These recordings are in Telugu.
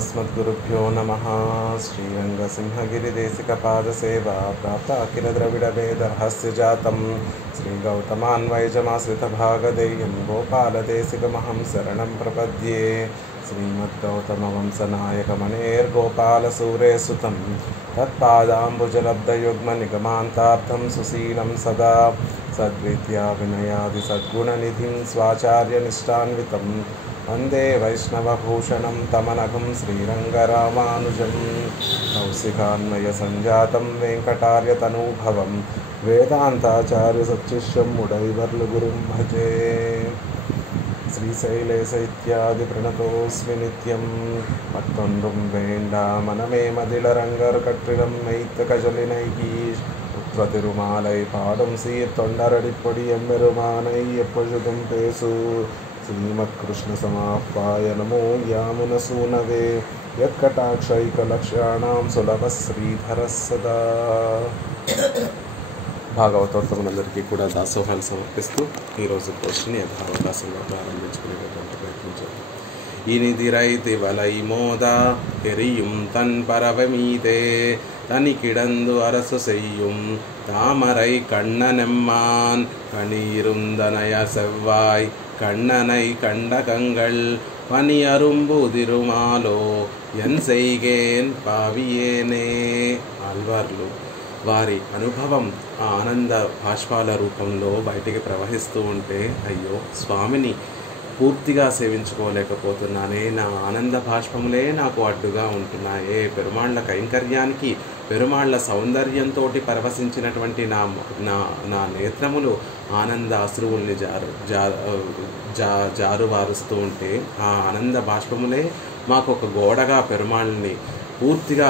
अस्मद्गुरुभ्यो नमः। श्रीरङ्गसिंहगिरिदेशिकपादसेवा प्राप्ता अखिलद्रविडवेदरहस्य जातं श्रीगौतमान्वयजमाश्रितभागधेयं गोपालदेशिकमहं शरणं प्रपद्ये। श्रीमद्गौतमवंशनायकमणेर्गोपालसूरेसुतं तत्पादाम्बुजलब्धयुग्मनिगमान्ताब्धं सुशीलं सदा सद्विद्या विनयादिसद्गुणनिधिं स्वाचार्यनिष्ठान्वितं वन्दे वैष्णवभूषणं तमनघं श्रीरङ्गरामानुजं कौशिकान्वयसञ्जातं वेङ्कटार्यतनूभवं वेदान्ताचार्यसच्शिष्यं मुडैवर्लुगुरुं भजे। श्रीशैलेश इत्यादि प्रणतोऽस्मि नित्यं मत्तொன்றும் வேண்டாம் மனமே மதிலரங்கர் கற்றிடம் வைத்த கஜலினைகி உற்ற திருமாலை பாடும் சீர் தொண்டரடிப்பொடி எம்பெருமானை எப்பொழுதும் பேசு श्रीमत् कृष्ण समाप्ताय नमो यामुनसूनवे यत्कटाक्षैकलक्ष्याणां सुलभ श्रीधर सदा। భాగవతోత్తములందరికీ కూడా దాసోహాలు సమర్పిస్తూ ఈరోజు పోస్ట్ని యథావకాశంగా ప్రారంభించుకునేటటువంటి ప్రయత్నం చేద్దాం. ఇనిదిరైతి వలై మోద ఎరియుం తన్ పరవమీదే తని కిడందు అరసు செய்யும் தாமரை கண்ணனெம்மான் கணீருந்தனய செவ்வாய் கண்ணனை கண்டகங்கள் பனி அரும்பு திருமாலோ ఎన్ செய்గேன் పావియేనే. ఆల్వార్లు వారి అనుభవం ఆ ఆనంద భాష్పాల రూపంలో బయటికి ప్రవహిస్తూ ఉంటే, అయ్యో స్వామిని పూర్తిగా సేవించుకోలేకపోతున్నానే, నా ఆనంద భాష్పములే నాకు అడ్డుగా ఉంటున్నాయే, పెరుమాళ్ల కైంకర్యానికి పెరుమాళ్ల సౌందర్యంతో పరవశించినటువంటి నా నేత్రములు ఆనంద అశ్రువుల్ని జారువారుస్తూ ఉంటే, ఆ ఆనంద బాష్పములే మాకు ఒక గోడగా పెరుమాళ్ళని పూర్తిగా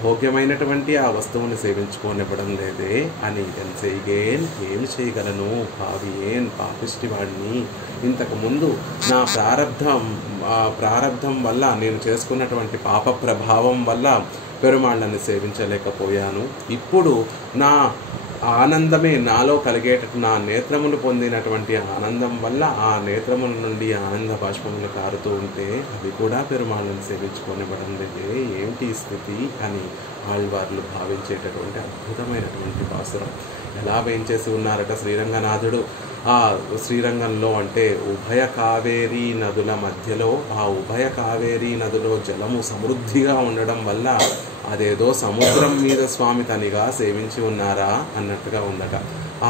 భోగ్యమైనటువంటి ఆ వస్తువుని సేవించుకోనివ్వడం లేదే అని ఎన్సైగేన్ ఏమి చేయగలను, భావియేన్ పాపిష్టివాడిని. ఇంతకుముందు నా ప్రారబ్ధం వల్ల నేను చేసుకున్నటువంటి పాప ప్రభావం వల్ల పెరుమాళ్ళని సేవించలేకపోయాను. ఇప్పుడు నా ఆనందమే నాలో కలిగేటట్టు నా నేత్రములు పొందినటువంటి ఆనందం వల్ల ఆ నేత్రముల నుండి ఆనంద బాష్పములు కారుతూ ఉంటే అవి కూడా పెరుమాళ్ళని సేవించుకోనివ్వడం లేదే, ఏమిటి స్థితి అని ఆళ్వార్లు భావించేటటువంటి అద్భుతమైనటువంటి పాసురం. ఎలా వేయించేసి ఉన్నారట శ్రీరంగనాథుడు. ఆ శ్రీరంగంలో అంటే ఉభయ కావేరీ నదుల మధ్యలో, ఆ ఉభయ కావేరీ నదిలో జలము సమృద్ధిగా ఉండడం వల్ల అదేదో సముద్రం మీద స్వామి తనిగా సేవించి ఉన్నారా అన్నట్టుగా ఉండగా,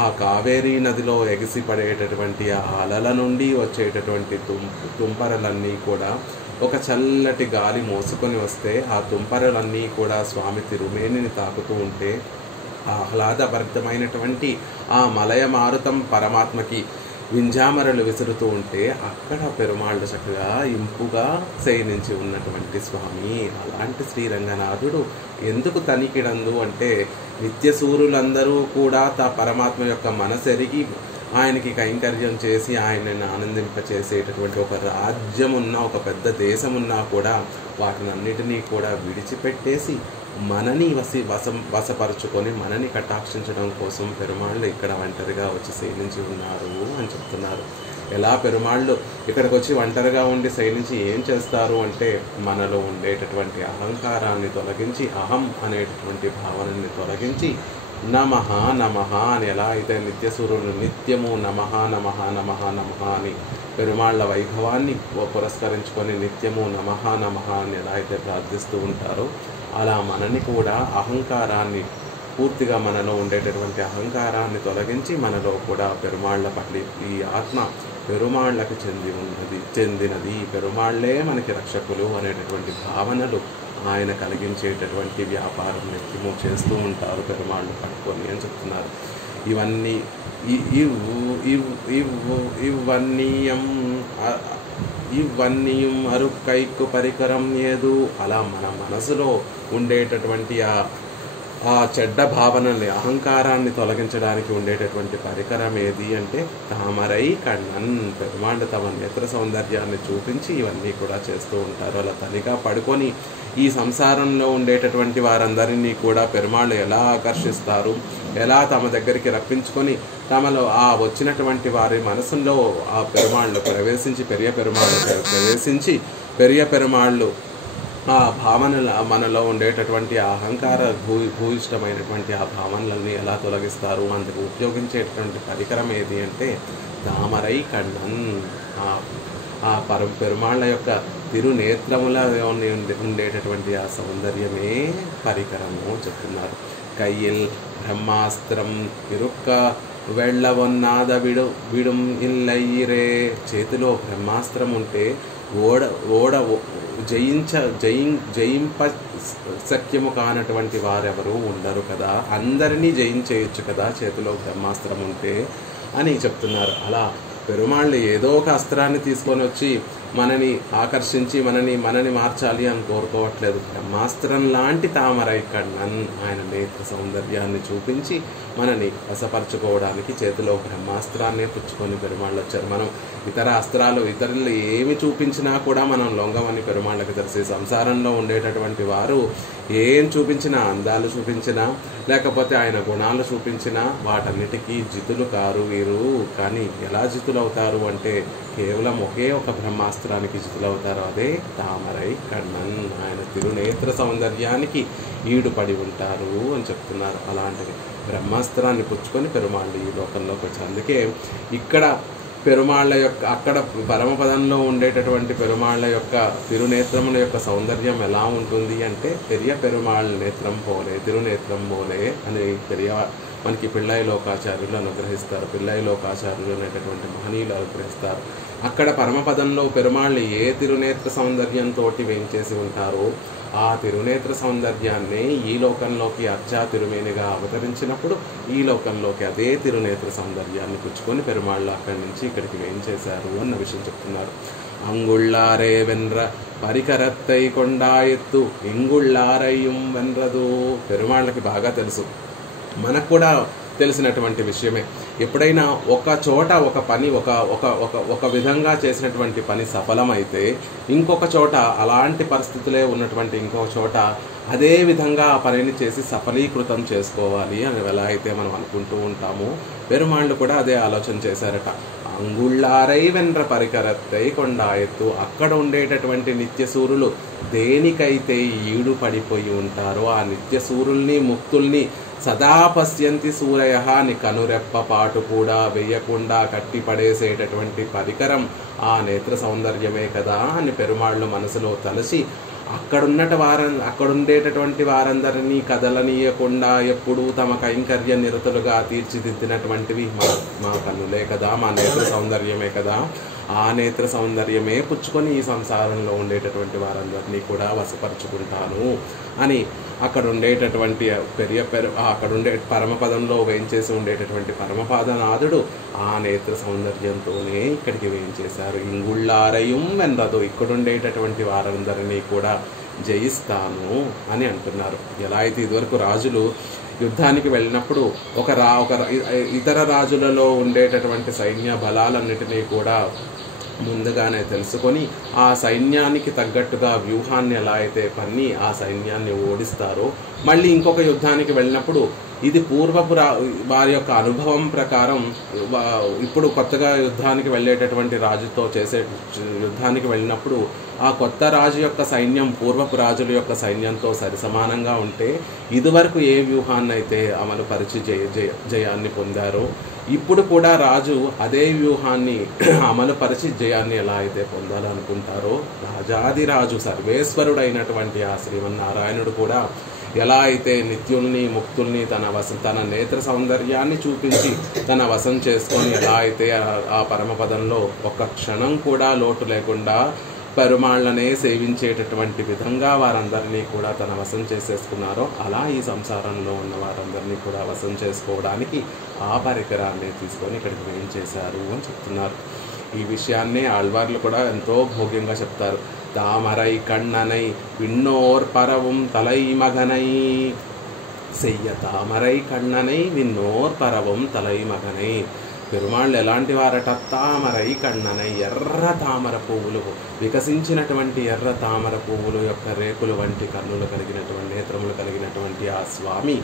ఆ కావేరీ నదిలో ఎగిసిపడేటటువంటి ఆ అలల నుండి వచ్చేటటువంటి తుంపరలన్నీ కూడా ఒక చల్లటి గాలి మోసుకొని వస్తే ఆ తుంపరలన్నీ కూడా స్వామి తిరుమేనిని తాకుతూ ఉంటే ఆహ్లాదభరితమైనటువంటి ఆ మలయ మారుతం పరమాత్మకి వింజామరలు విసురుతూ ఉంటే అక్కడ పెరుమాళ్ళు చక్కగా ఇంపుగా శయనించి ఉన్నటువంటి స్వామి. అలాంటి శ్రీరంగనాథుడు ఎందుకు తనికిడందు అంటే, నిత్యసూరులందరూ కూడా పరమాత్మ యొక్క మనసెరిగి ఆయనకి కైంకర్యం చేసి ఆయనని ఆనందింపచేసేటటువంటి ఒక రాజ్యమున్నా, ఒక పెద్ద దేశమున్నా కూడా వాటినన్నిటినీ కూడా విడిచిపెట్టేసి మనని వశపరుచుకొని మనని కటాక్షించడం కోసం పెరుమాళ్ళు ఇక్కడ ఒంటరిగా వచ్చి శయనించి ఉన్నారు అని చెప్తున్నారు. ఎలా పెరుమాళ్ళు ఇక్కడికి వచ్చి ఒంటరిగా ఉండి శయనించి ఏం చేస్తారు అంటే, మనలో ఉండేటటువంటి అహంకారాన్ని తొలగించి, అహం అనేటటువంటి భావనని తొలగించి, నమః నమః అని ఎలా అయితే నిత్యసూరులు నిత్యము నమః నమః నమః నమః అని పెరుమాళ్ల వైభవాన్ని పురస్కరించుకొని నిత్యము నమః నమః అని ఎలా అయితే ప్రార్థిస్తూ ఉంటారో, అలా మనని కూడా అహంకారాన్ని పూర్తిగా మనలో ఉండేటటువంటి అహంకారాన్ని తొలగించి మనలో కూడా పెరుమాళ్ల పట్ల ఈ ఆత్మ పెరుమాళ్లకు చెందినది, పెరుమాళ్లే మనకి రక్షకులు అనేటటువంటి భావనలు ఆయన కలిగించేటటువంటి వ్యాపారం నిత్యము చేస్తూ ఉంటారు పెరుమాళ్ళు పట్టుకొని అని చెప్తున్నారు. ఇవన్నీయం అరుక్కైక్కు పరికరం ఏదు. అలా మన మనసులో ఉండేటటువంటి ఆ చెడ్డ భావనల్ని, అహంకారాన్ని తొలగించడానికి ఉండేటటువంటి పరికరం ఏది అంటే తామరై కണ്ണన్. పెరుమాళ్ళు తమ నేత్ర సౌందర్యాన్ని చూపించి ఇవన్నీ కూడా చేస్తూ ఉంటారు. అలా తనిగా పడుకొని ఈ సంసారంలో ఉండేటటువంటి వారందరినీ కూడా పెరుమాళ్ళు ఎలా ఆకర్షిస్తారు, ఎలా తమ దగ్గరికి రప్పించుకొని తమలో ఆ వచ్చినటువంటి వారి మనసులో ఆ పెరుమాళ్ళు ప్రవేశించి పెరియ పెరుమాళ్ళు ఆ భావనల మనలో ఉండేటటువంటి అహంకార భూయిష్టమైనటువంటి ఆ భావనలన్నీ ఎలా తొలగిస్తారు? అందుకు ఉపయోగించేటటువంటి పరికరం ఏది అంటే తామరై కണ്ണన్. ఆ పెరుమాళ్ళ యొక్క తిరునేత్రముల ఉండేటటువంటి ఆ సౌందర్యమే పరికరము చెప్తున్నారు. కయ్యిల్ బ్రహ్మాస్త్రం ఇరుక్క వెళ్ళవన్నాద విడుం ఇల్లయ్యిరే. చేతిలో బ్రహ్మాస్త్రం ఉంటే ఓడ జయింప సఖ్యము కానటువంటి వారెవరూ ఉండరు కదా, అందరినీ జయించేయచ్చు కదా చేతిలో బ్రహ్మాస్త్రం ఉంటే అని చెప్తున్నారు. అలా పెరుమాళ్ళు ఏదో ఒక అస్త్రాన్ని తీసుకొని వచ్చి మనని ఆకర్షించి మనని మార్చాలి అని కోరుకోవట్లేదు. బ్రహ్మాస్త్రం లాంటి తామరై కണ്ണన్ ఆయన నేత్ర సౌందర్యాన్ని చూపించి మనని వశపరచుకోవడానికి చేతిలో బ్రహ్మాస్త్రాన్ని పుచ్చుకొని పెరుమాళ్ళు వచ్చారు. మనం ఇతర అస్త్రాలు ఇతరులు ఏమి చూపించినా కూడా మనం లొంగమని పెరుమాళ్ళకి తెలిసి, సంసారంలో ఉండేటటువంటి వారు ఏం చూపించినా, అందాలు చూపించినా లేకపోతే ఆయన గుణాలు చూపించినా వాటన్నిటికీ జితులు కారు వీరు. కానీ ఎలా జితులవుతారు అంటే కేవలం ఒకే ఒక బ్రహ్మాస్త్రానికి జితులవుతారు. అదే తామరై కണ്ണన్. ఆయన తిరునేత్ర సౌందర్యానికి ఈడుపడి ఉంటారు అని చెప్తున్నారు. అలాంటిది బ్రహ్మాస్త్రాన్ని పుచ్చుకొని పెరుమాళ్ళు ఈ లోకంలోకి వచ్చారు. అందుకే ఇక్కడ పెరుమాళ్ళ యొక్క అక్కడ పరమపదంలో ఉండేటటువంటి పెరుమాళ్ళ యొక్క తిరునేత్రముల యొక్క సౌందర్యం ఎలా ఉంటుంది అంటే పెరియ పెరుమాళ్ళ నేత్రం పోలే తిరునేత్రం పోలే అని మనకి పిళ్ళై లోకాచార్యులు అనుగ్రహిస్తారు. పిళ్ళై లోకాచార్యులు అనేటటువంటి మహనీయులు అనుగ్రహిస్తారు. అక్కడ పరమపదంలో పెరుమాళ్ళు ఏ తిరునేత్ర సౌందర్యంతో వేయించేసి ఉంటారో ఆ తిరునేత్ర సౌందర్యాన్ని ఈ లోకంలోకి అర్చా తిరుమేనిగా అవతరించినప్పుడు ఈ లోకంలోకి అదే తిరునేత్ర సౌందర్యాన్ని పుచ్చుకొని పెరుమాళ్ళు అక్కడి నుంచి ఇక్కడికి వేయించేశారు అన్న విషయం చెప్తున్నారు. అంగుళ్ళారే వెన్ర పరికరత్తై కొండా ఎత్తు ఇంగుళ్ళారయ్యం వెన్రదు. పెరుమాళ్ళకి బాగా తెలుసు, మనకు కూడా తెలిసినటువంటి విషయమే. ఎప్పుడైనా ఒక చోట ఒక పని ఒక విధంగా చేసినటువంటి పని సఫలమైతే ఇంకొక చోట అలాంటి పరిస్థితులే ఉన్నటువంటి ఇంకొక చోట అదే విధంగా ఆ పనిని చేసి సఫలీకృతం చేసుకోవాలి అని ఎలా అయితే మనం అనుకుంటూ ఉంటామో పెరుమాళ్ళు కూడా అదే ఆలోచన చేశారట. అంగుళ్ళారై వెన్ర పరికరత్తై కొండా ఎత్తు. అక్కడ ఉండేటటువంటి నిత్యసూరులు దేనికైతే ఈడు పడిపోయి ఉంటారో ఆ నిత్యసూరుల్ని ముక్తుల్ని సదా పశ్యంతి సూరయ అని కనురెప్ప పాటు కూడా వేయకుండా కట్టి పడేసేటటువంటి పరికరం ఆ నేత్ర సౌందర్యమే కదా అని పెరుమాళ్ళు మనసులో తలసి అక్కడుండేటటువంటి వారందరినీ కదలనీయకుండా ఎప్పుడూ తమ కైంకర్య నిరతులుగా తీర్చిదిద్దినటువంటివి మా కన్నులే కదా, మా నేత్ర సౌందర్యమే కదా. ఆ నేత్ర సౌందర్యమే పుచ్చుకొని ఈ సంసారంలో ఉండేటటువంటి వారందరినీ కూడా వశపరుచుకుంటాను అని అక్కడ ఉండేటటువంటి అక్కడుండే పరమపదంలో వేయించేసి ఉండేటటువంటి పరమపాదనాథుడు ఆ నేత్ర సౌందర్యంతోనే ఇక్కడికి వేయించేశారు. ఇంగుళ్ళారయం వెన్రదు. ఇక్కడుండేటటువంటి వారందరినీ కూడా జయిస్తాను అని అంటున్నారు. ఎలా అయితే ఇదివరకు రాజులు యుద్ధానికి వెళ్ళినప్పుడు ఇతర రాజులలో ఉండేటటువంటి సైన్య బలాలన్నిటినీ కూడా ముందుగానే తెలుసుకొని ఆ సైన్యానికి తగ్గట్టుగా వ్యూహాన్ని ఎలా అయితే పన్ని ఆ సైన్యాన్ని ఓడిస్తారో మళ్ళీ ఇంకొక యుద్ధానికి వెళ్ళినప్పుడు ఇది పూర్వపు వారి యొక్క అనుభవం ప్రకారం ఇప్పుడు కొత్తగా యుద్ధానికి వెళ్ళేటటువంటి రాజుతో చేసే యుద్ధానికి వెళ్ళినప్పుడు ఆ కొత్త రాజు యొక్క సైన్యం పూర్వపు రాజుల యొక్క సైన్యంతో సరిసమానంగా ఉంటే ఇదివరకు ఏ వ్యూహాన్ని అయితే అమలు పరిచి జయాన్ని పొందారో ఇప్పుడు కూడా రాజు అదే వ్యూహాన్ని అమలు పరిచి జయాన్ని ఎలా అయితే పొందాలనుకుంటారో రాజాదిరాజు సర్వేశ్వరుడైనటువంటి ఆ శ్రీమన్నారాయణుడు కూడా ఎలా అయితే నిత్యుల్ని ముక్తుల్ని తన నేత్ర సౌందర్యాన్ని చూపించి తన వశం చేసుకొని ఎలా అయితే ఆ పరమపదంలో ఒక్క క్షణం కూడా లోటు లేకుండా పెరుమాళ్ళనే సేవించేటటువంటి విధంగా వారందరినీ కూడా తన వశం చేసేసుకున్నారో అలా ఈ సంసారంలో ఉన్న వారందరినీ కూడా వశం చేసుకోవడానికి ఆ పరికరాన్ని తీసుకొని ఇక్కడికి వేయించేశారు అని చెప్తున్నారు. ఈ విషయాన్నే ఆళ్వార్లు కూడా ఎంతో భోగ్యంగా చెప్తారు. తామరై కണ്ണనై విన్నోర్ పరవం తలై మగనై సెయ్య తామరై కಣ್ಣనై విన్నోర్ పరవం తలై మగనై. పెరుమాళ్ళు ఎలాంటి వారట? తామరై కಣ್ಣనై ఎర్ర తామర పువ్వులు వికసించినటువంటి ఎర్ర తామర పువ్వులు యొక్క రేకులు వంటి కన్నులు కలిగినటువంటి నేత్రములు కలిగినటువంటి ఆ స్వామి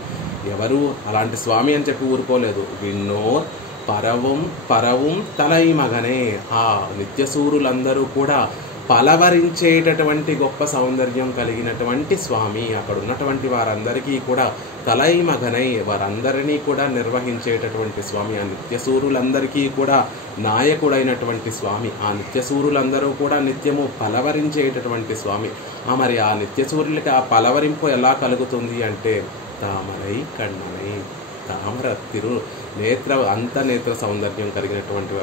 ఎవరు? అలాంటి స్వామి అని చెప్పి ఊరుకోలేదు. విన్నోర్ పరవం తలై మగనే. ఆ నిత్యసూరులందరూ కూడా పలవరించేటటువంటి గొప్ప సౌందర్యం కలిగినటువంటి స్వామి. అక్కడ ఉన్నటువంటి వారందరికీ కూడా తలైమగనై వారందరినీ కూడా నిర్వహించేటటువంటి స్వామి. ఆ నిత్యసూరులందరికీ కూడా నాయకుడైనటువంటి స్వామి. ఆ నిత్యసూరులందరూ కూడా నిత్యము పలవరించేటటువంటి స్వామి. మరి ఆ నిత్యసూరులకి ఆ పలవరింపు ఎలా కలుగుతుంది అంటే తామరై కണ്ണనై, తామర నేత్ర సౌందర్యం కలిగినటువంటి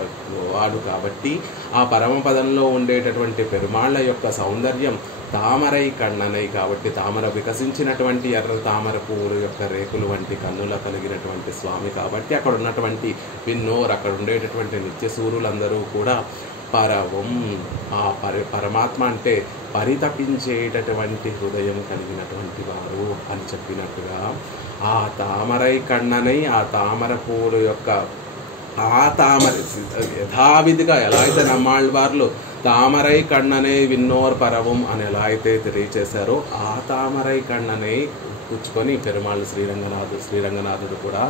వాడు కాబట్టి ఆ పరమపదంలో ఉండేటటువంటి పెరుమాళ్ళ యొక్క సౌందర్యం తామరై కಣ್ಣనై కాబట్టి తామర వికసించినటువంటి ఎర్ర తామర పువ్వుల యొక్క రేకులు వంటి కన్నుల కలిగినటువంటి స్వామి కాబట్టి అక్కడ ఉన్నటువంటి అక్కడ ఉండేటటువంటి నిత్యసూరులందరూ కూడా పరవం పరమాత్మ అంటే పరితపించేటటువంటి హృదయం కలిగినటువంటి వారు అని చెప్పినట్టుగా ఆ తామరై కണ്ണనై ఆ తామర పువ్వుల యొక్క ఆ తామర యథావిధిగా ఎలా అయితే నమ్మాళ్ళవార్లు తామరై కണ്ണనే విన్నోర్ పరవం అని ఎలా అయితే తెలియచేశారో ఆ తామరై కಣ್ಣనే పుచ్చుకొని పెరుమాళ్ళు శ్రీరంగనాథుడు కూడా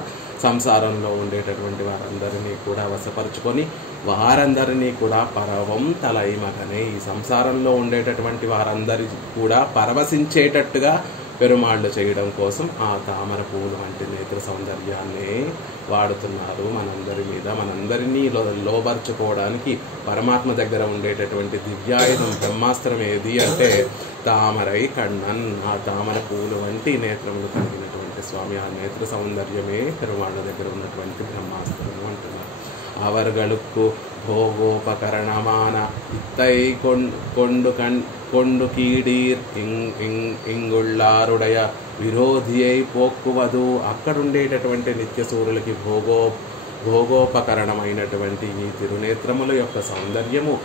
సంసారంలో ఉండేటటువంటి వారందరినీ కూడా వశపరుచుకొని వారందరినీ కూడా పరవం తలైమగనే ఈ సంసారంలో ఉండేటటువంటి వారందరి కూడా పరవశించేటట్టుగా పెరుమాళ్ళు చేయడం కోసం ఆ తామర పువ్వులు వంటి నేత్ర సౌందర్యాన్ని వాడుతున్నారు మనందరి మీద. మనందరినీ లోబర్చుకోవడానికి పరమాత్మ దగ్గర ఉండేటటువంటి దివ్యాయుధం బ్రహ్మాస్త్రం ఏది అంటే తామరై కണ്ണన్, ఆ తామర పువ్వులు వంటి నేత్రములు కలిగినటువంటి స్వామి. ఆ నేత్ర సౌందర్యమే పెరుమాళ్ళ దగ్గర ఉన్నటువంటి బ్రహ్మాస్త్రము అంటున్నారు. అవర్గలుక్కు భోగోపకరణమాన ఇత్తై கொண்டு கீடீர் ఇంగుళ్ళారుడయ విరోధి అయి పోక్కువదు. అక్కడుండేటటువంటి నిత్యసూరులకి భోగోపకరణమైనటువంటి ఈ తిరునేత్రముల యొక్క సౌందర్యము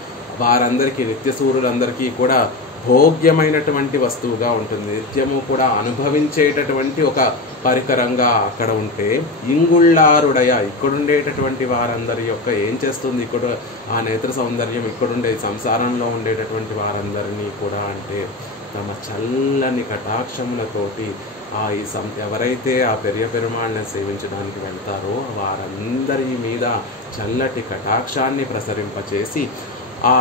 వారందరికీ నిత్యసూరులందరికీ కూడా భోగ్యమైనటువంటి వస్తువుగా ఉంటుంది. నిత్యము కూడా అనుభవించేటటువంటి ఒక పరికరంగా అక్కడ ఉంటే ఇంగుళ్ళారుడయ ఇక్కడుండేటటువంటి వారందరి యొక్క ఏం చేస్తుంది ఇక్కడ ఆ నేత్ర సౌందర్యం ఇక్కడుండే సంసారంలో ఉండేటటువంటి వారందరినీ కూడా అంటే తమ చల్లని కటాక్షములతోటి ఎవరైతే ఆ పెరుమాళ్ళని సేవించడానికి వెళ్తారో వారందరి మీద చల్లటి కటాక్షాన్ని ప్రసరింపచేసి ఆ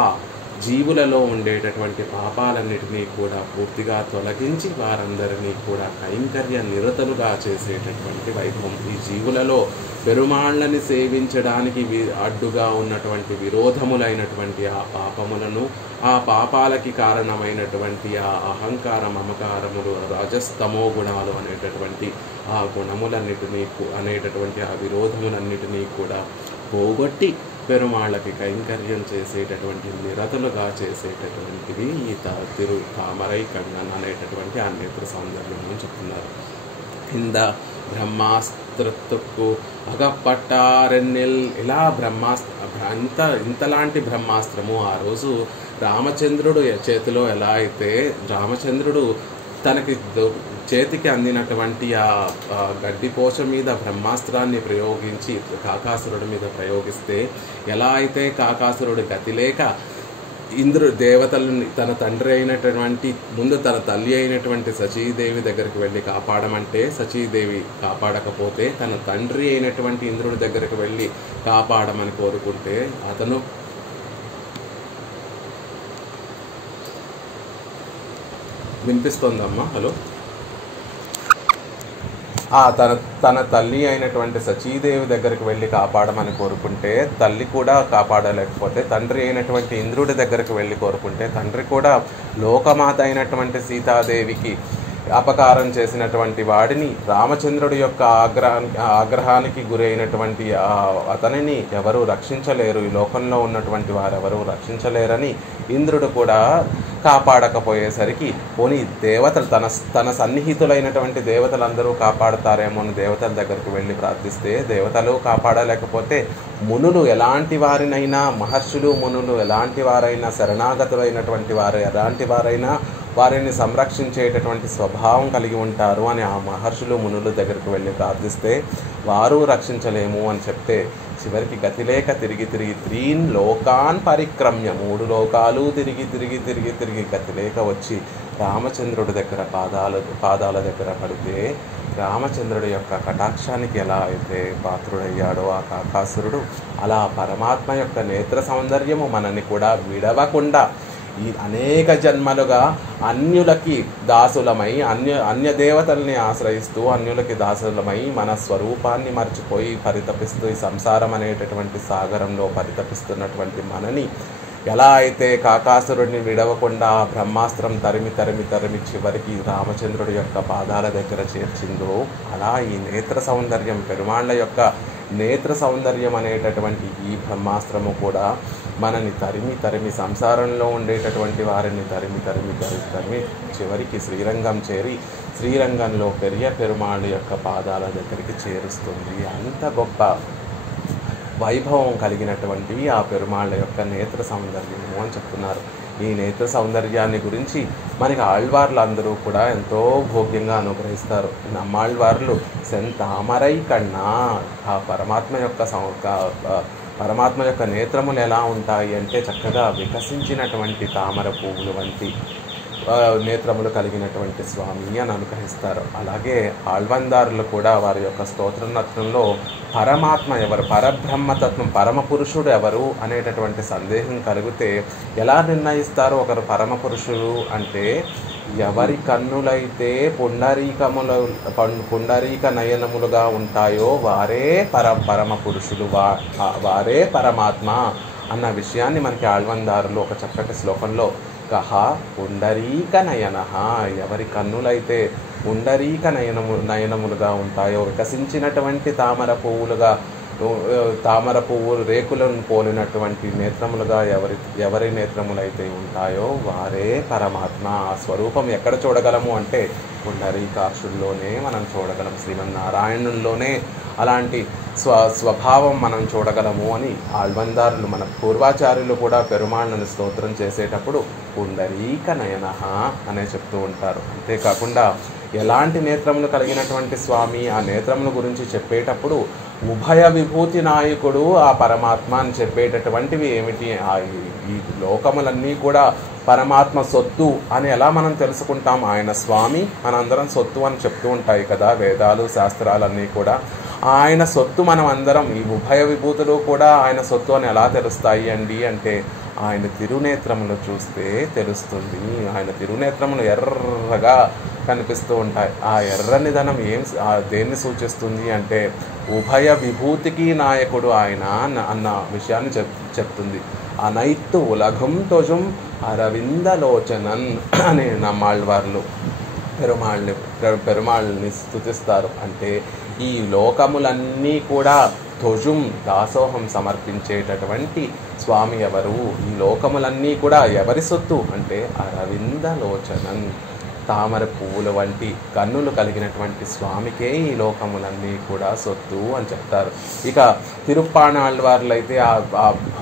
జీవులలో ఉండేటటువంటి పాపాలన్నిటినీ కూడా పూర్తిగా తొలగించి వారందరినీ కూడా కైంకర్య నిరతలుగా చేసేటటువంటి వైభవం. ఈ జీవులలో పెరుమాళ్ళని సేవించడానికి అడ్డుగా ఉన్నటువంటి విరోధములైనటువంటి ఆ పాపములను, ఆ పాపాలకి కారణమైనటువంటి ఆ అహంకార మమకారములు, రజస్తమో గుణాలు అనేటటువంటి ఆ గుణములన్నిటినీ అనేటటువంటి ఆ విరోధములన్నిటినీ కూడా పోగొట్టి పెరుమాళ్ళకి కైంకర్యం చేసేటటువంటి నిరతలుగా చేసేటటువంటిది ఈ తామరై కಣ್ಣన్ అనేటటువంటి ఆ నేత్ర సౌందర్యం అని చెప్తున్నారు. ఇంద బ్రహ్మాస్త్రకు అగపట్టారెన్నెల్ ఇలా ఇంతలాంటి బ్రహ్మాస్త్రము ఆ రోజు రామచంద్రుడు చేతిలో ఎలా అయితే రామచంద్రుడు తనకి చేతికి అందినటువంటి ఆ గడ్డిపోచ మీద బ్రహ్మాస్త్రాన్ని ప్రయోగించి కాకాసురుడి మీద ప్రయోగిస్తే ఎలా అయితే కాకాసురుడు గతి లేక దేవతలని తన తండ్రి అయినటువంటి ముందు తన తల్లి అయినటువంటి సచీదేవి దగ్గరికి వెళ్ళి కాపాడమంటే సచీదేవి కాపాడకపోతే తన తండ్రి అయినటువంటి ఇంద్రుడి దగ్గరికి వెళ్ళి కాపాడమని కోరుకుంటే అతను వినిపిస్తోందమ్మా? హలో. తన తల్లి అయినటువంటి సచీదేవి దగ్గరికి వెళ్ళి కాపాడమని కోరుకుంటే తల్లి కూడా కాపాడలేకపోతే తండ్రి అయినటువంటి ఇంద్రుడి దగ్గరికి వెళ్ళి కోరుకుంటే తండ్రి కూడా లోకమాత అయినటువంటి సీతాదేవికి అపకారం చేసినటువంటి వాడిని రామచంద్రుడి యొక్క ఆగ్రహానికి గురైనటువంటి అతనిని ఎవరు రక్షించలేరు, ఈ లోకంలో ఉన్నటువంటి వారెవరు రక్షించలేరని ఇంద్రుడు కూడా కాపాడకపోయేసరికి పోనీ దేవతలు తన సన్నిహితులైనటువంటి దేవతలందరూ కాపాడతారేమో అని దేవతల దగ్గరికి వెళ్ళి ప్రార్థిస్తే దేవతలు కాపాడలేకపోతే మునులు ఎలాంటి వారినైనా, మహర్షులు మునులు ఎలాంటి వారైనా, శరణాగతులైనటువంటి వారు ఎలాంటి వారైనా వారిని సంరక్షించేటటువంటి స్వభావం కలిగి ఉంటారు అని ఆ మహర్షులు మునుల దగ్గరికి వెళ్ళి ప్రార్థిస్తే వారు రక్షించలేము అని చెప్తే చివరికి గతిలేక తిరిగి త్రీన్ లోకాన్ పరిక్రమ్య 3 లోకాలు తిరిగి గతిలేక వచ్చి రామచంద్రుడి దగ్గర పాదాల దగ్గర పడితే రామచంద్రుడి యొక్క కటాక్షానికి ఎలా అయితే పాత్రుడయ్యాడో ఆ కాకాసురుడు అలా పరమాత్మ యొక్క నేత్ర సౌందర్యము మనని కూడా విడవకుండా ఈ అనేక జన్మలుగా అన్యులకి దాసులమై అన్య దేవతల్ని ఆశ్రయిస్తూ అన్యులకి దాసులమై మన స్వరూపాన్ని మర్చిపోయి పరితపిస్తూ ఈ సంసారం అనేటటువంటి సాగరంలో పరితపిస్తున్నటువంటి మనని ఎలా అయితే కాకాసురుడిని విడవకుండా బ్రహ్మాస్త్రం తరిమి తరిమి తరిమి చివరికి రామచంద్రుడి యొక్క పాదాల దగ్గర చేర్చిందో, అలా ఈ నేత్ర సౌందర్యం, పెరుమాళ్ళ యొక్క నేత్ర సౌందర్యం అనేటటువంటి ఈ బ్రహ్మాస్త్రము కూడా మనని తరిమి తరిమి సంసారంలో ఉండేటటువంటి వారిని తరిమి తరిమి తరిమి తరిమి చివరికి శ్రీరంగం చేరి శ్రీరంగంలో పెరుమాళ్ళ యొక్క పాదాల దగ్గరికి చేరుస్తుంది. అంత గొప్ప వైభవం కలిగినటువంటివి ఆ పెరుమాళ్ళ యొక్క నేత్ర సౌందర్యము అని చెప్తున్నారు. ఈ నేత్ర సౌందర్యాన్ని గురించి మనకి ఆళ్వార్లు అందరూ కూడా ఎంతో భోగ్యంగా అనుగ్రహిస్తారు. నమ్మాళ్వార్లు సెంతామరై కన్నా ఆ పరమాత్మ యొక్క నేత్రములు ఎలా ఉంటాయి అంటే చక్కగా వికసించినటువంటి తామర పువ్వులు వంటి నేత్రములు కలిగినటువంటి స్వామి అని అనుగ్రహిస్తారు. అలాగే ఆళ్వందారులు కూడా వారి యొక్క స్తోత్రనత్నంలో పరమాత్మ ఎవరు, పరబ్రహ్మతత్వం, పరమపురుషుడు ఎవరు అనేటటువంటి సందేహం కలిగితే ఎలా నిర్ణయిస్తారు ఒకరు పరమపురుషుడు అంటే, ఎవరి కన్నులైతే పుండరీక నయనములుగా ఉంటాయో వారే పరమ పురుషులు, వారే పరమాత్మ అన్న విషయాన్ని మనకి ఆళ్వందారులు ఒక చక్కటి శ్లోకంలో కహ పుండరీక నయన, ఎవరి కన్నులైతే పుండరీక నయనములుగా ఉంటాయో, వికసించినటువంటి తామర పువ్వులు రేకులను పోలినటువంటి నేత్రములుగా ఎవరి నేత్రములైతే ఉంటాయో వారే పరమాత్మ. ఆ స్వరూపం ఎక్కడ చూడగలము అంటే పుండరీకాక్షుల్లోనే మనం చూడగలం, శ్రీమన్నారాయణుల్లోనే అలాంటి స్వభావం మనం చూడగలము అని ఆళ్వందారులు, మన పూర్వాచార్యులు కూడా పెరుమాళ్ళను స్తోత్రం చేసేటప్పుడు పుండరీక నయన అనే చెప్తూ ఉంటారు. అంతేకాకుండా ఎలాంటి నేత్రములు కలిగినటువంటి స్వామి, ఆ నేత్రముల గురించి చెప్పేటప్పుడు ఉభయ విభూతి నాయకుడు ఆ పరమాత్మ అని చెప్పేటటువంటివి ఏమిటి, ఈ లోకములన్నీ కూడా పరమాత్మ సొత్తు అని ఎలా మనం తెలుసుకుంటాం? ఆయన స్వామి మనందరం సొత్తు అని చెప్తూ ఉంటాయి కదా వేదాలు శాస్త్రాలన్నీ కూడా. ఆయన సొత్తు మనం అందరం, ఈ ఉభయ విభూతులు కూడా ఆయన సొత్తు అని ఎలా తెలుస్తాయి అండి అంటే, ఆయన తిరునేత్రములు చూస్తే తెలుస్తుంది. ఆయన తిరునేత్రములు ఎర్రగా కనిపిస్తూ ఉంటాయి. ఆ ఎర్రని ధనం దేన్ని సూచిస్తుంది అంటే ఉభయ విభూతికి నాయకుడు ఆయన అన్న విషయాన్ని చెప్తుంది. అనైత్తు ఉలగం తొజుం అరవిందలోచనన్ అనే నమ్మాళ్వార్లు పెరుమాళ్ళని స్తుతిస్తారు. అంటే ఈ లోకములన్నీ కూడా ధ్వజుం దాసోహం సమర్పించేటటువంటి స్వామి ఎవరు, ఈ లోకములన్నీ కూడా ఎవరి సొత్తు అంటే అరవిందలోచనన్, తామర పువ్వుల వంటి కన్నులు కలిగినటువంటి స్వామికే ఈ లోకములన్నీ కూడా సొత్తు అని చెప్తారు. ఇక తిరుప్పాణాళ్వార్లైతే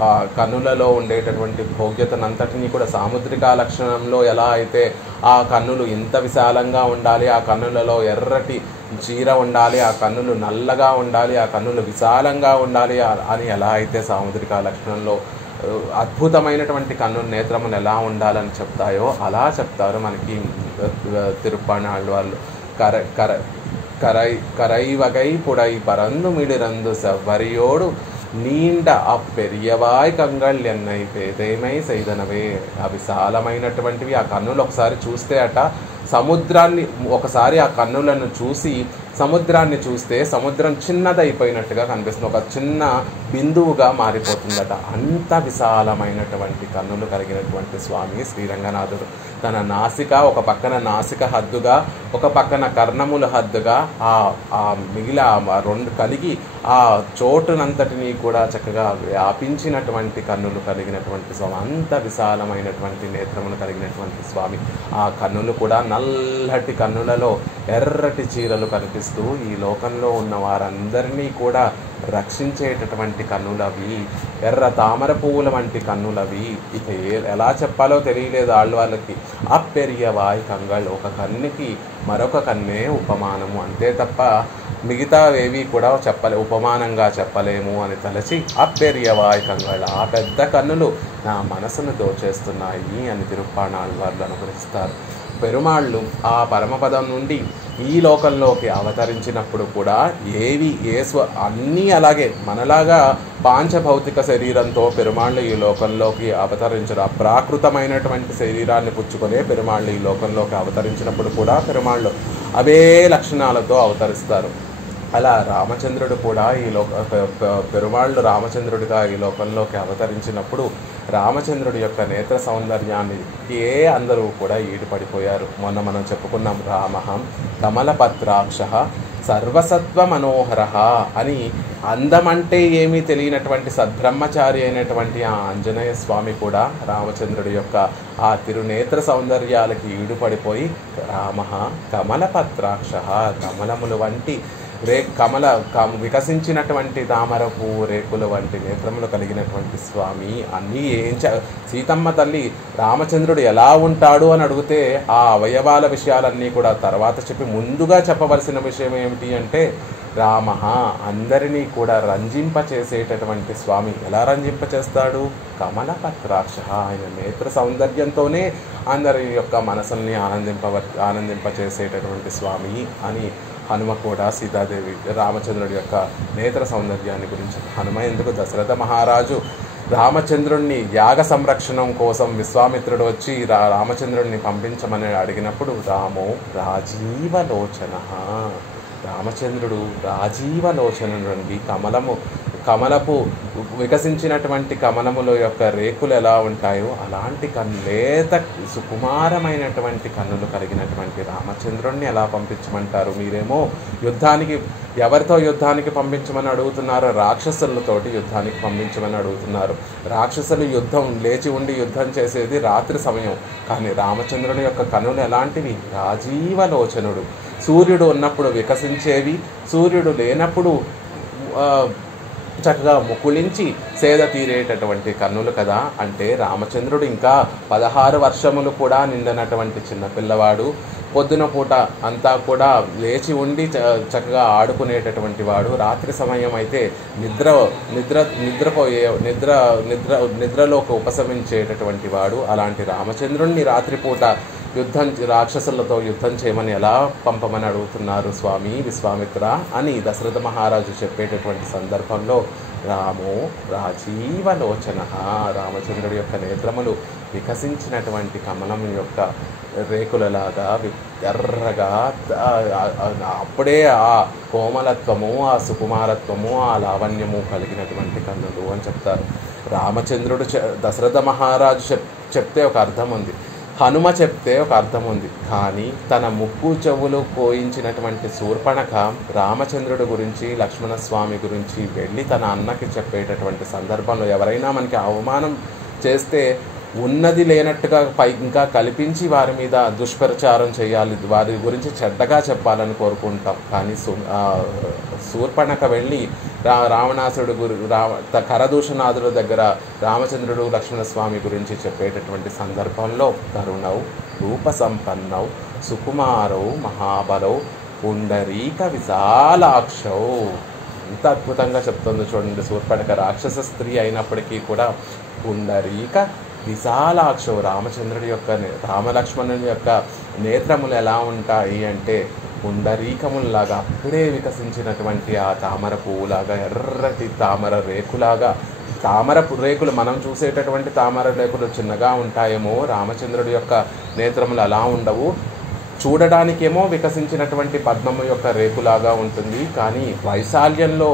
ఆ కన్నులలో ఉండేటటువంటి భోగ్యతనంతటినీ కూడా సాముద్రికా లక్షణంలో ఎలా అయితే ఆ కన్నులు ఇంత విశాలంగా ఉండాలి, ఆ కన్నులలో ఎర్రటి చీర ఉండాలి, ఆ కన్నులు నల్లగా ఉండాలి, ఆ కన్నులు విశాలంగా ఉండాలి అని ఎలా అయితే సాముద్రికా లక్షణంలో అద్భుతమైనటువంటి కన్ను నేత్రములు ఎలా ఉండాలని చెప్తాయో అలా చెప్తారు మనకి తిరుప్పాణాళ్వార్లు. కరైవగై పుడై పరందు మిడిరందు సెవ్వరియోడు నీండ అప్పెరియవాయ్ కంగళ్ ఎన్నై పేదేమై సైదనవే. ఆ విశాలమైనటువంటివి ఆ కన్నులు ఒకసారి చూస్తే అట సముద్రాన్ని, ఒకసారి ఆ కన్నులను చూసి సముద్రాన్ని చూస్తే సముద్రం చిన్నదైపోయినట్టుగా కనిపిస్తుంది, ఒక చిన్న బిందువుగా మారిపోతుందట. అంత విశాలమైనటువంటి కన్నులు కలిగినటువంటి స్వామి శ్రీరంగనాథుడు. తన నాసిక ఒక పక్కన నాసిక హద్దుగా, ఒక పక్కన కర్ణముల హద్దుగా మిగిలిన రెండు కలిగి ఆ చోటునంతటినీ కూడా చక్కగా వ్యాపించినటువంటి కన్నులు కలిగినటువంటి స్వామి. అంత విశాలమైనటువంటి నేత్రములు కలిగినటువంటి స్వామి. ఆ కన్నులు కూడా నల్లటి కన్నులలో ఎర్రటి చీరలు కనిపిస్తూ ఈ లోకంలో ఉన్న వారందరినీ కూడా రక్షించేటటువంటి కన్నులవి, ఎర్ర తామర పువ్వుల వంటి కన్నులవి. ఇక ఎలా చెప్పాలో తెలియలేదు ఆళ్వాళ్ళకి. అప్పెరియవాయ్ కంగళ్, ఒక కన్నుకి మరొక కన్నే ఉపమానము, అంతే తప్ప మిగతావేవి కూడా ఉపమానంగా చెప్పలేము అని తలచి అప్పెరియవాయ్ కంగళ్, ఆ పెద్ద కన్నులు నా మనసును దోచేస్తున్నాయి అని తిరుప్పాణాళ్వార్లు అనుగ్రహిస్తారు. పెరుమాళ్ళు ఆ పరమపదం నుండి ఈ లోకంలోకి అవతరించినప్పుడు కూడా అన్నీ అలాగే మనలాగా పాంచభౌతిక శరీరంతో పెరుమాళ్ళు ఈ లోకంలోకి అవతరించరు. అప్రాకృతమైనటువంటి శరీరాన్ని పుచ్చుకొనే పెరుమాళ్ళు ఈ లోకంలోకి అవతరించినప్పుడు కూడా పెరుమాళ్ళు అవే లక్షణాలతో అవతరిస్తారు. అలా రామచంద్రుడు కూడా పెరుమాళ్ళు రామచంద్రుడిగా ఈ లోకంలోకి అవతరించినప్పుడు రామచంద్రుడి యొక్క నేత్ర సౌందర్యానికి అందరూ కూడా ఈడుపడిపోయారు. మొన్న మనం చెప్పుకున్నాం, రామహం కమలపత్రాక్ష సర్వసత్వ మనోహర అని. అందమంటే ఏమీ తెలియనటువంటి సద్బ్రహ్మచారి అయినటువంటి ఆ ఆంజనేయ స్వామి కూడా రామచంద్రుడి యొక్క ఆ తిరునేత్ర సౌందర్యాలకి ఈడుపడిపోయి రామః కమలపత్రాక్ష, కమలములు వంటి వికసించినటువంటి తామర పువ్వు రేకుల వంటి నేత్రములు కలిగినటువంటి స్వామి అన్నీ సీతమ్మ తల్లి రామచంద్రుడు ఎలా ఉంటాడు అని అడిగితే ఆ అవయవాల విషయాలన్నీ కూడా తర్వాత చెప్పి ముందుగా చెప్పవలసిన విషయం ఏమిటి అంటే రామః అందరినీ కూడా రంజింపచేసేటటువంటి స్వామి. ఎలా రంజింపచేస్తాడు? కమలపత్రాక్ష, ఆయన నేత్ర సౌందర్యంతోనే అందరి యొక్క మనసుల్ని ఆనందింపచేసేటటువంటి స్వామి అని హనుమ కూడా సీతాదేవి రామచంద్రుడి యొక్క నేత్ర సౌందర్యాన్ని గురించి. హనుమ ఎందుకు? దశరథ మహారాజు రామచంద్రుడిని యాగ సంరక్షణం కోసం విశ్వామిత్రుడు వచ్చి రామచంద్రుడిని పంపించమని అడిగినప్పుడు రామో రాజీవలోచన, రామచంద్రుడు రాజీవలోచనుడి కమలపు వికసించినటువంటి కమలముల యొక్క రేకులు ఎలా ఉంటాయో అలాంటి లేత సుకుమారమైనటువంటి కన్నులు కలిగినటువంటి రామచంద్రుడిని ఎలా పంపించమంటారు? మీరేమో ఎవరితో యుద్ధానికి పంపించమని అడుగుతున్నారు? రాక్షసులతోటి యుద్ధానికి పంపించమని అడుగుతున్నారు. రాక్షసులు లేచి ఉండి యుద్ధం చేసేది రాత్రి సమయం. కానీ రామచంద్రుని యొక్క కన్నులు ఎలాంటివి? రాజీవలోచనుడు. సూర్యుడు ఉన్నప్పుడు వికసించేవి, సూర్యుడు లేనప్పుడు చక్కగా ముకుళించి సేద తీరేటటువంటి కన్నులు కదా. అంటే రామచంద్రుడు ఇంకా 16 వర్షములు కూడా నిండినటువంటి చిన్నపిల్లవాడు. పొద్దున పూట అంతా కూడా లేచి ఉండి చక్కగా ఆడుకునేటటువంటి వాడు. రాత్రి సమయం అయితే నిద్రలోకి ఉపశమించేటటువంటి వాడు. అలాంటి రామచంద్రుణ్ణి రాత్రిపూట రాక్షసులతో యుద్ధం చేయమని ఎలా పంపమని అడుగుతున్నారు స్వామి విశ్వామిత్ర అని దశరథ మహారాజు చెప్పేటటువంటి సందర్భంలో రామో రాజీవలోచన, రామచంద్రుడి యొక్క నేత్రములు వికసించినటువంటి కమలం యొక్క రేకులలాగా ఎర్రగా, అప్పుడే ఆ కోమలత్వము, ఆ సుకుమారత్వము, ఆ లావణ్యము కలిగినటువంటి కన్నులు అని చెప్తారు. రామచంద్రుడు దశరథ మహారాజు చెప్తే ఒక అర్థం ఉంది, హనుమ చెప్తే ఒక అర్థం ఉంది. కానీ తన ముక్కు చెవులు కోయించినటువంటి శూర్పణఖ రామచంద్రుడి గురించి, లక్ష్మణస్వామి గురించి వెళ్ళి తన అన్నకి చెప్పేటటువంటి సందర్భంలో ఎవరైనా మనకి అవమానం చేస్తే ఉన్నది లేనట్టుగా ఇంకా కల్పించి వారి మీద దుష్ప్రచారం చేయాలి, వారి గురించి చెడ్డగా చెప్పాలని కోరుకుంటాం. కానీ శూర్పణఖ వెళ్ళి రావణాసుడు కరదూషణాదుల దగ్గర రామచంద్రుడు లక్ష్మణస్వామి గురించి చెప్పేటటువంటి సందర్భంలో తరుణౌ రూప సంపన్నౌ సుకుమారౌ మహాబలౌ పుండరీక విశాలాక్షౌ. ఎంత అద్భుతంగా చెప్తుందో చూడండి. శూర్పణఖ రాక్షస స్త్రీ అయినప్పటికీ కూడా పుండరీక విశాలాక్ష, రామచంద్రుడి యొక్క రామలక్ష్మణుని యొక్క నేత్రములు ఎలా ఉంటాయి అంటే పుండరీకములాగా అప్పుడే వికసించినటువంటి ఆ తామర పువ్వులాగా, ఎర్రటి తామర రేకులాగా. తామర రేకులు మనం చూసేటటువంటి తామర రేకులు చిన్నగా ఉంటాయేమో, రామచంద్రుడి యొక్క నేత్రములు అలా ఉండవు. చూడడానికేమో వికసించినటువంటి పద్మము యొక్క రేకులాగా ఉంటుంది, కానీ వైశాల్యంలో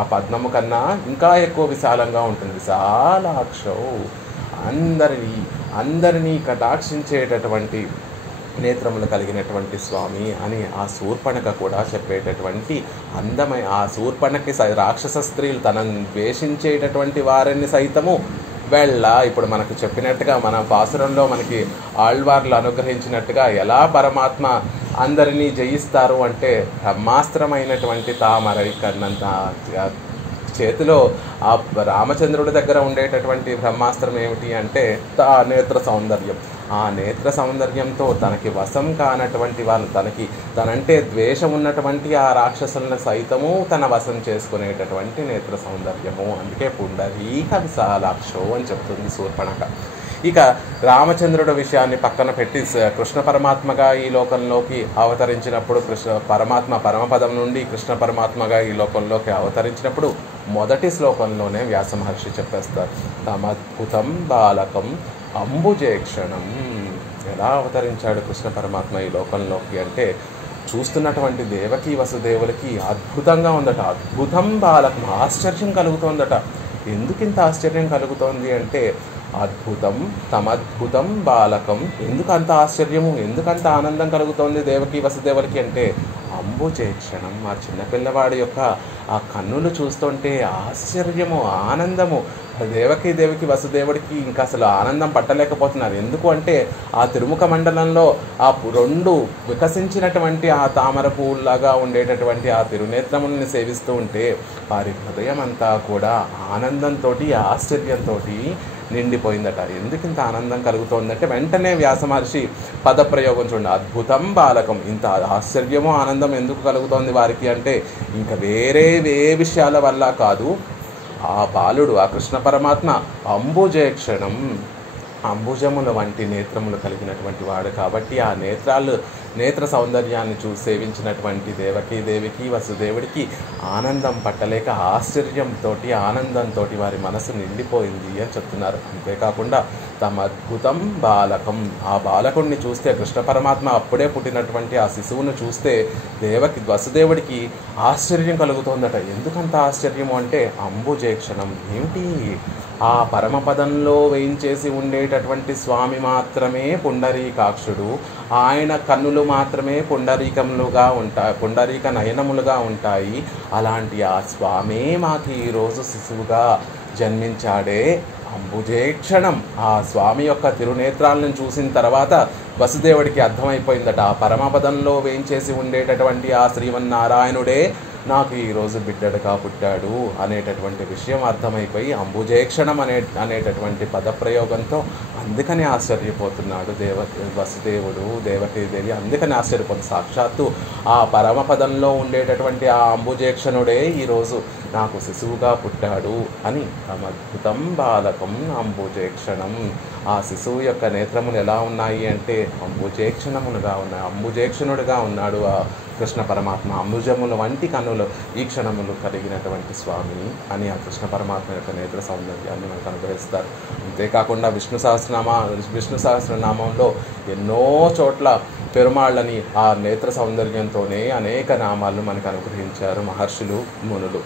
ఆ పద్మము కన్నా ఇంకా ఎక్కువ విశాలంగా ఉంటుంది. విశాలాక్షౌ, అందరినీ కటాక్షించేటటువంటి నేత్రములు కలిగినటువంటి స్వామి అని ఆ శూర్పణఖ కూడా చెప్పేటటువంటి అందమైన ఆ శూర్పణఖకి రాక్షస స్త్రీలు తనను ద్వేషించేటటువంటి వారిని సైతము ఇప్పుడు మనకు చెప్పినట్టుగా మన పాసురంలో మనకి ఆళ్వార్లు అనుగ్రహించినట్టుగా ఎలా పరమాత్మ అందరినీ జయిస్తారు అంటే బ్రహ్మాస్త్రమైనటువంటి తామరై కన్నంత చేతిలో ఆ రామచంద్రుడి దగ్గర ఉండేటటువంటి బ్రహ్మాస్త్రం ఏమిటి అంటే నేత్ర సౌందర్యం. ఆ నేత్ర సౌందర్యంతో తనకి వశం కానటువంటి వాళ్ళు, తనంటే ద్వేషం ఉన్నటువంటి ఆ రాక్షసులను సైతము తన వశం చేసుకునేటటువంటి నేత్ర సౌందర్యము. అందుకే పుండరీక విశాలాక్షో అని చెప్తుంది శూర్పణఖ. ఇక రామచంద్రుడి విషయాన్ని పక్కన పెట్టి కృష్ణ పరమాత్మగా ఈ లోకంలోకి అవతరించినప్పుడు, పరమపదం నుండి కృష్ణ పరమాత్మగా ఈ లోకంలోకి అవతరించినప్పుడు మొదటి శ్లోకంలోనే వ్యాస మహర్షి చెప్పేస్తారు, తమద్భుతం బాలకం అంబుజేక్షణం. ఎలా అవతరించాడు కృష్ణ పరమాత్మ ఈ లోకంలోకి అంటే, చూస్తున్నటువంటి దేవకి వసుదేవులకి అద్భుతంగా ఉందట. అద్భుతం బాలకం, ఆశ్చర్యం కలుగుతోందట. ఎందుకింత ఆశ్చర్యం కలుగుతోంది అంటే, అద్భుతం తమద్భుతం బాలకం. ఎందుకు అంత ఆశ్చర్యము, ఎందుకంత ఆనందం కలుగుతోంది దేవకి వసుదేవులకి అంటే, అంబుజేక్షణం, ఆ చిన్నపిల్లవాడి యొక్క ఆ కన్నులు చూస్తుంటే ఆశ్చర్యము, ఆనందము. దేవకి వసుదేవుడికి ఇంకా అసలు ఆనందం పట్టలేకపోతున్నారు. ఎందుకు అంటే, ఆ తిరుముఖ మండలంలో ఆ రెండు వికసించినటువంటి ఆ తామర పువ్వులాగా ఉండేటటువంటి ఆ తిరునేత్రములను సేవిస్తూ ఉంటే వారి హృదయం అంతా కూడా ఆనందంతో, ఆశ్చర్యంతో నిండిపోయిందట. ఎందుకు ఇంత ఆనందం కలుగుతోందంటే వెంటనే వ్యాస మహర్షి పదప్రయోగం చూడండి, అద్భుతం బాలకం. ఇంత ఆశ్చర్యము ఆనందం ఎందుకు కలుగుతోంది వారికి అంటే, ఇంకా వేరే ఏ విషయాల వల్ల కాదు, ఆ బాలుడు, ఆ కృష్ణ పరమాత్మ అంబుజేక్షణం, అంబుజముల వంటి నేత్రములు కలిగినటువంటి వాడు కాబట్టి ఆ నేత్ర సౌందర్యాన్ని సేవించినటువంటి దేవికి వసుదేవుడికి ఆనందం పట్టలేక ఆశ్చర్యంతో, ఆనందంతో వారి మనసు నిండిపోయింది అని చెప్తున్నారు. అంతేకాకుండా తమ అద్భుతం బాలకం, ఆ బాలకుడిని చూస్తే, కృష్ణ పరమాత్మ అప్పుడే పుట్టినటువంటి ఆ శిశువును చూస్తే వసుదేవుడికి ఆశ్చర్యం కలుగుతోందట. ఎందుకంత ఆశ్చర్యము అంటే, అంబుజేక్షణం ఏమిటి, ఆ పరమపదంలో వేయించేసి ఉండేటటువంటి స్వామి మాత్రమే పుండరీకాక్షుడు, ఆయన కన్నులు మాత్రమే పుండరీక నయనములుగా ఉంటాయి. అలాంటి ఆ స్వామే మాకు ఈరోజు శిశువుగా జన్మించాడే. అంబుజేక్షణం, ఆ స్వామి యొక్క తిరునేత్రాలను చూసిన తర్వాత వసుదేవుడికి అర్థమైపోయిందట, ఆ పరమపదంలో వేయించేసి ఉండేటటువంటి ఆ శ్రీమన్నారాయణుడే నాకు ఈరోజు బిడ్డడుగా పుట్టాడు అనేటటువంటి విషయం అర్థమైపోయి అంబుజేక్షణం అనేటటువంటి పదప్రయోగంతో అందుకని ఆశ్చర్యపోతున్నాడు వసుదేవుడు, దేవకీదేవి అందుకని ఆశ్చర్యపోతుంది. సాక్షాత్తు ఆ పరమపదంలో ఉండేటటువంటి ఆ అంబుజేక్షణుడే ఈరోజు నాకు శిశువుగా పుట్టాడు అని. అద్భుతం బాలకం అంబుజేక్షణం, ఆ శిశువు యొక్క నేత్రములు ఎలా ఉన్నాయి అంటే అంబుజేక్షణుడుగా ఉన్నాడు ఆ కృష్ణ పరమాత్మ. అంబుజముల వంటి కన్నులు ఈ క్షణములు కలిగినటువంటి స్వామి అని ఆ కృష్ణ పరమాత్మ యొక్క నేత్ర సౌందర్యాన్ని మనకు అనుగ్రహిస్తారు. అంతేకాకుండా విష్ణు సహస్రనామంలో ఎన్నో చోట్ల పెరుమాళ్ళని ఆ నేత్ర సౌందర్యంతోనే అనేక నామాలను మనకు అనుగ్రహించారు మహర్షులు, మునులు.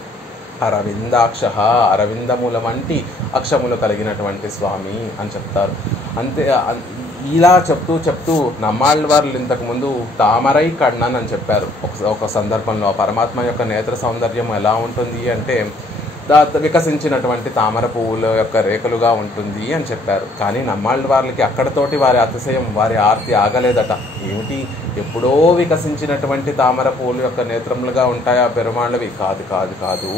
అరవిందముల వంటి అక్షములు కలిగినటువంటి స్వామి అని చెప్తారు. అంతే ఇలా చెప్తూ నమ్మాళ్ళ వారు ఇంతకుముందు తామరై కണ്ണన్ అని చెప్పారు ఒక సందర్భంలో. పరమాత్మ యొక్క నేత్ర సౌందర్యం ఎలా ఉంటుంది అంటే, వికసించినటువంటి తామర పువ్వుల యొక్క రేఖలుగా ఉంటుంది అని చెప్పారు. కానీ నమ్మాళ్ళ వారికి అక్కడతోటి వారి అతిశయం, వారి ఆర్తి ఆగలేదట. ఏమిటి, ఎప్పుడో వికసించినటువంటి తామర పువ్వుల యొక్క నేత్రములుగా ఉంటాయి ఆ పెరుమాళ్ళవి? కాదు.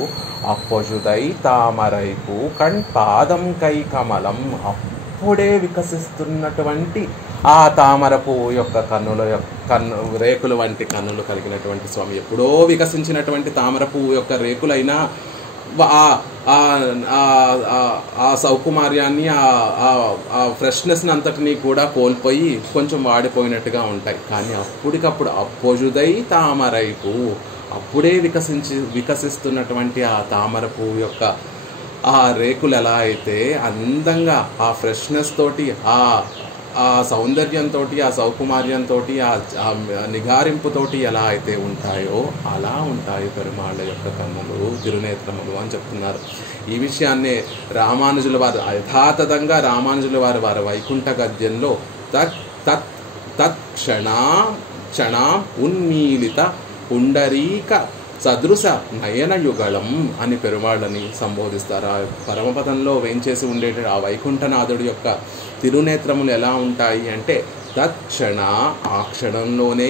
అప్పొజుదై తామరైపు కణ్ పాదం కై కమలం, అప్పుడే వికసిస్తున్నటువంటి ఆ తామర పువ్వు యొక్క రేకుల వంటి కన్నులు కలిగినటువంటి స్వామి. ఎప్పుడో వికసించినటువంటి తామర పువ్వు యొక్క రేకులైనా ఆ సౌకుమార్యాన్ని, ఆ ఫ్రెష్నెస్ని అంతటినీ కూడా కోల్పోయి కొంచెం వాడిపోయినట్టుగా ఉంటాయి. కానీ అప్పటికప్పుడు అప్పొజుదై తామరైపు, అప్పుడే వికసిస్తున్నటువంటి ఆ తామర పువ్వు యొక్క ఆ రేకులు ఎలా అయితే అందంగా ఆ ఫ్రెష్నెస్ తోటి, ఆ సౌందర్యంతో, ఆ సౌకుమార్యంతో, ఆ నిగారింపుతోటి ఎలా అయితే ఉంటాయో అలా ఉంటాయి పెరుమాళ్ళ యొక్క కన్నులు, తిరునేత్రములు అని చెప్తున్నారు. ఈ విషయాన్నే రామానుజుల వారు యథాతథంగా వారి వైకుంఠ గద్యంలో క్షణ ఉన్మీలిత పుండరీక సదృశ నయనయుగళం అని పెరుమాళ్ళని సంబోధిస్తారు. ఆ పరమపదంలో వేంచేసి ఉండేట ఆ వైకుంఠనాథుడి యొక్క తిరునేత్రములు ఎలా ఉంటాయి అంటే, తత్క్షణ, ఆ క్షణంలోనే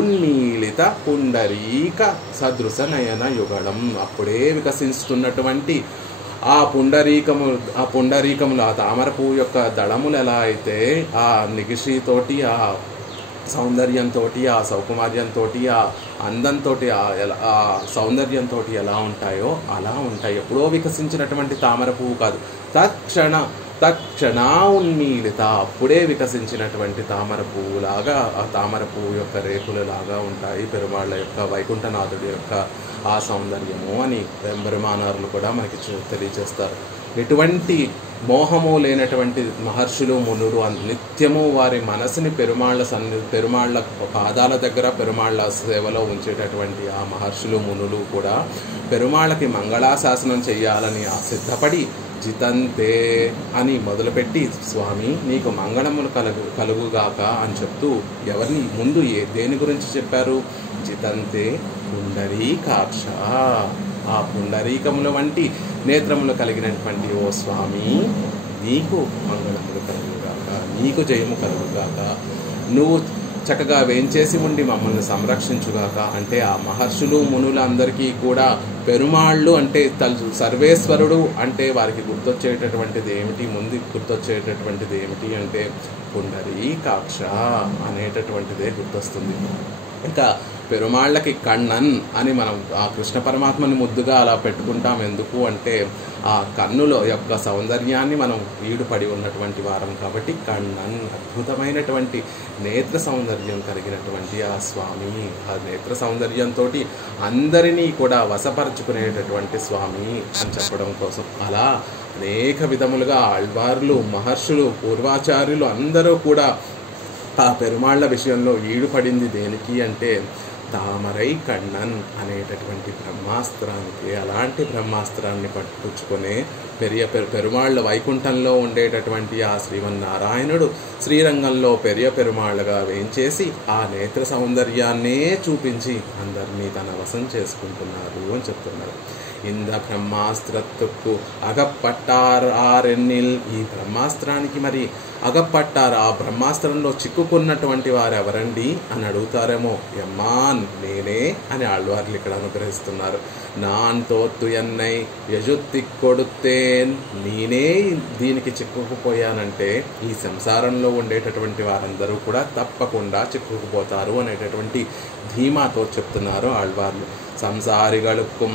ఉన్మీలిత పుండరీక సదృశ నయన యుగళం, అప్పుడే వికసిస్తున్నటువంటి ఆ పుండరీకములు, ఆ తామర పువ్వు యొక్క దళములు ఎలా అయితే ఆ నిగిషితోటి, ఆ సౌందర్యంతో, ఆ సౌకుమార్యంతో, ఆ అందంతో, ఆ సౌందర్యంతో ఎలా ఉంటాయో అలా ఉంటాయి. ఎప్పుడో వికసించినటువంటి తామర పువ్వు కాదు. తత్క్షణ తక్షణ ఉన్మీలిత, అప్పుడే వికసించినటువంటి తామర పువ్వులాగా, ఆ తామర పువ్వు యొక్క రేకులలాగా ఉంటాయి పెరుమాళ్ళ యొక్క, వైకుంఠనాథుడి యొక్క ఆ సౌందర్యము అని పెరుమానారులు కూడా మనకి తెలియజేస్తారు. ఎటువంటి మోహము లేనటువంటి మహర్షులు మునులు నిత్యము వారి మనసుని పెరుమాళ్ళ పాదాల దగ్గర పెరుమాళ్ళ సేవలో ఉంచేటటువంటి ఆ మహర్షులు మునులు కూడా పెరుమాళ్ళకి మంగళాశాసనం చేయాలని సిద్ధపడి జితంతే అని మొదలుపెట్టి స్వామి నీకు మంగళములు కలుగుగాక అని చెప్తూ ఎవరిని ముందు దేని గురించి చెప్పారు? జితంతే పుండరీకాక్ష, ఆ పుండరీకముల వంటి నేత్రములు కలిగినటువంటి ఓ స్వామి నీకు మంగళములు కలుగుగాక, నీకు జయము కలుగుగాక, నువ్వు చక్కగా వేంచేసి ఉండి మమ్మల్ని సంరక్షించుగాక. అంటే ఆ మహర్షులు మునులందరికీ కూడా పెరుమాళ్ళు అంటే సర్వేశ్వరుడు అంటే వారికి గుర్తొచ్చేటటువంటిది ఏమిటి? ముందు గుర్తొచ్చేటటువంటిది ఏమిటి అంటే పుండరీకాక్ష అనేటటువంటిదే గుర్తొస్తుంది. ఇంకా పెరుమాళ్ళకి కണ്ണన్ అని మనం ఆ కృష్ణ పరమాత్మని ముద్దుగా అలా పెట్టుకుంటాం. ఎందుకు అంటే ఆ కన్నులో యొక్క సౌందర్యాన్ని మనం ఈడుపడి ఉన్నటువంటి వారం కాబట్టి కണ്ണన్, అద్భుతమైనటువంటి నేత్ర సౌందర్యం కలిగినటువంటి ఆ స్వామి, ఆ నేత్ర సౌందర్యంతో అందరినీ కూడా వశపరుచుకునేటటువంటి స్వామి అని చెప్పడం కోసం అలా అనేక విధములుగా ఆళ్వార్లు, మహర్షులు, పూర్వాచార్యులు అందరూ కూడా ఆ పెరుమాళ్ళ విషయంలో ఈడుపడింది దేనికి అంటే తామరై కണ്ണన్ అనేటటువంటి బ్రహ్మాస్త్రానికి. అలాంటి బ్రహ్మాస్త్రాన్ని పట్టుకునే పెరుమాళ్ళ వైకుంఠంలో ఉండేటటువంటి ఆ శ్రీమన్నారాయణుడు శ్రీరంగంలో పెరుమాళ్ళగా వేయించేసి ఆ నేత్ర సౌందర్యాన్నే చూపించి అందరినీ తన వశం చేసుకుంటున్నారు అని చెప్తున్నారు. இந்த బ్రహ్మాస్త్రத்துக்கு అగపట్టార్ ఆరెన్నిల్, ఈ బ్రహ్మాస్త్రానికి మరి అగపట్టారు, ఆ బ్రహ్మాస్త్రంలో చిక్కుకున్నటువంటి వారు ఎవరండి అని అడుగుతారేమో. యమ్మాన్ నేనే అని ఆళ్వార్లు ఇక్కడ అనుగ్రహిస్తున్నారు. నాన్ తోత్తు ఎన్నై యజుత్తి కొడుతేన్, నేనే దీనికి చిక్కుకుపోయానంటే ఈ సంసారంలో ఉండేటటువంటి వారందరూ కూడా తప్పకుండా చిక్కుకుపోతారు అనేటటువంటి ధీమాతో చెప్తున్నారు ఆళ్వార్లు. సంసారిగళుక్కుం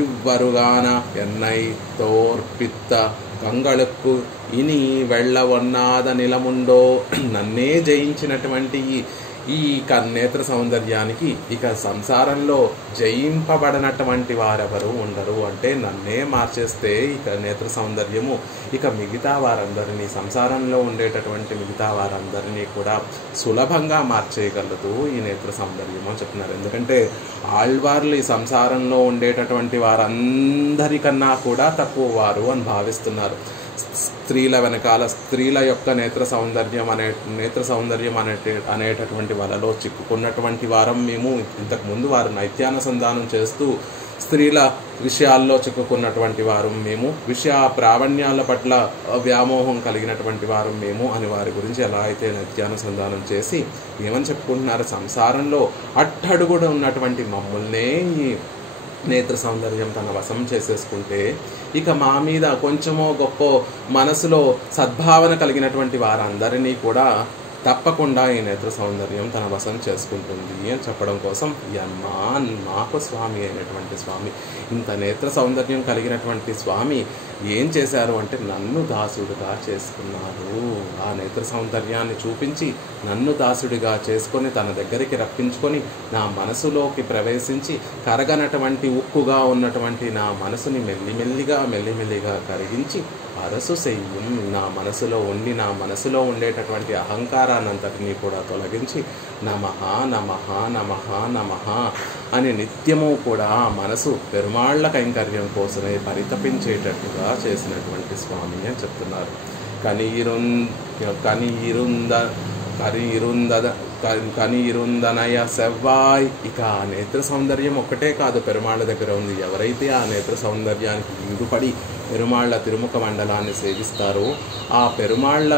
ఇవ్వరుగాన ఎన్నై తోర్పిత్త గంగళుక్కు ఇని వెళ్ళవన్నాద నిలముండో, నన్నే జయించినటువంటి ఈ నేత్ర సౌందర్యానికి ఇక సంసారంలో జయింపబడినటువంటి వారెవరు ఉండరు. అంటే నన్నే మార్చేస్తే ఇక నేత్ర సౌందర్యము ఇక మిగతా వారందరినీ, సంసారంలో ఉండేటటువంటి మిగతా వారందరినీ కూడా సులభంగా మార్చేయగలదు ఈ నేత్ర సౌందర్యము అని చెప్తున్నారు. ఎందుకంటే ఆళ్వార్లు ఈ సంసారంలో ఉండేటటువంటి వారందరికన్నా కూడా తక్కువ వారు అని భావిస్తున్నారు. స్త్రీల వెనకాల స్త్రీల యొక్క నేత్ర సౌందర్యం అనేటటువంటి వలలో చిక్కుకున్నటువంటి వారం మేము. ఇంతకుముందు వారు నైత్యానుసంధానం చేస్తూ స్త్రీల విషయాల్లో చిక్కుకున్నటువంటి వారు మేము, విషయ ప్రావణ్యాల పట్ల వ్యామోహం కలిగినటువంటి వారు మేము అని వారి గురించి ఎలా అయితే నైత్యానుసంధానం చేసి ఏమని చెప్పుకుంటున్నారు? సంసారంలో అట్టడుగుడు ఉన్నటువంటి మమ్మల్నే ఈ నేత్ర సౌందర్యం తన వశం చేసేసుకుంటే ఇక మా మీద కొంచెమో గొప్ప మనసులో సద్భావన కలిగినటువంటి వారందరినీ కూడా తప్పకుండా ఈ నేత్ర సౌందర్యం తన వశం చేసుకుంటుంది అని చెప్పడం కోసం యమ్మాన్, మాకు స్వామి అయినటువంటి స్వామి, ఇంత నేత్ర సౌందర్యం కలిగినటువంటి స్వామి ఏం చేశారు అంటే నన్ను దాసుడిగా చేసుకున్నారు. ఆ నేత్ర సౌందర్యాన్ని చూపించి నన్ను దాసుడిగా చేసుకొని తన దగ్గరికి రప్పించుకొని నా మనసులోకి ప్రవేశించి కరగనటువంటి ఉక్కుగా ఉన్నటువంటి నా మనసుని మెల్లిమెల్లిగా కరిగించి అరసు చెయ్యం, నా మనసులో ఉండి నా మనసులో ఉండేటటువంటి అహంకారాన్నంతటినీ కూడా తొలగించి నమః నమః నమః నమః అని నిత్యము కూడా మనసు పెరుమాళ్ళ కైంకర్యం కోసమే పరితపించేటట్టుగా చేసినటువంటి స్వామి అని చెప్తున్నారు. కనిరుందనయ సెవ్వాయ్. ఇక ఆ నేత్ర సౌందర్యం ఒక్కటే కాదు పెరుమాళ్ళ దగ్గర ఉంది. ఎవరైతే ఆ నేత్ర సౌందర్యానికి ఈడుపడి పెరుమాళ్ళ తిరుముఖ మండలాన్ని సేవిస్తారో ఆ పెరుమాళ్ళ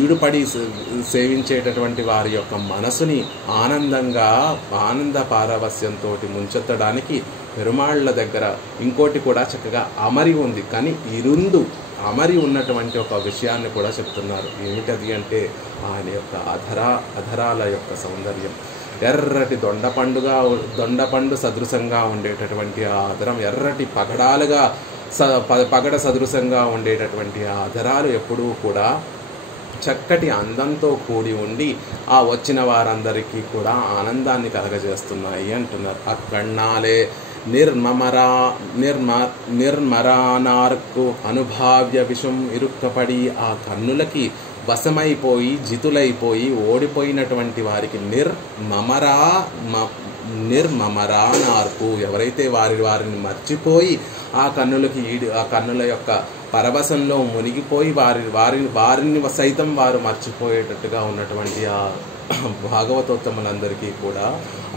ఈడుపడి సేవించేటటువంటి వారి యొక్క మనసుని ఆనంద పారవస్యంతో ముంచెత్తడానికి పెరుమాళ్ళ దగ్గర ఇంకోటి కూడా చక్కగా అమరి ఉంది. కానీ అమరి ఉన్నటువంటి ఒక విషయాన్ని కూడా చెప్తున్నారు. ఏమిటది అంటే ఆయన యొక్క అధరాల యొక్క సౌందర్యం. ఎర్రటి దొండపండు సదృశంగా ఉండేటటువంటి ఆ అధరం ఎర్రటి పగడాలుగా పగడ సదృశంగా ఉండేటటువంటి ఆ అధరాలు ఎప్పుడూ కూడా చక్కటి అందంతో కూడి ఉండి ఆ వచ్చిన వారందరికీ కూడా ఆనందాన్ని కలగజేస్తున్నాయి అంటున్నారు. అక్కన్నాలే నిర్మరానార్కు అనుభావ్య విషం ఇరుక్కపడి ఆ కన్నులకి వశమైపోయి జితులైపోయి ఓడిపోయినటువంటి వారికి నిర్మమరానార్కు ఎవరైతే వారిని మర్చిపోయి ఆ కన్నుల యొక్క పరవశంలో మునిగిపోయి వారిని సైతం వారు మర్చిపోయేటట్టుగా ఉన్నటువంటి ఆ భాగవతోత్తములందరికీ కూడా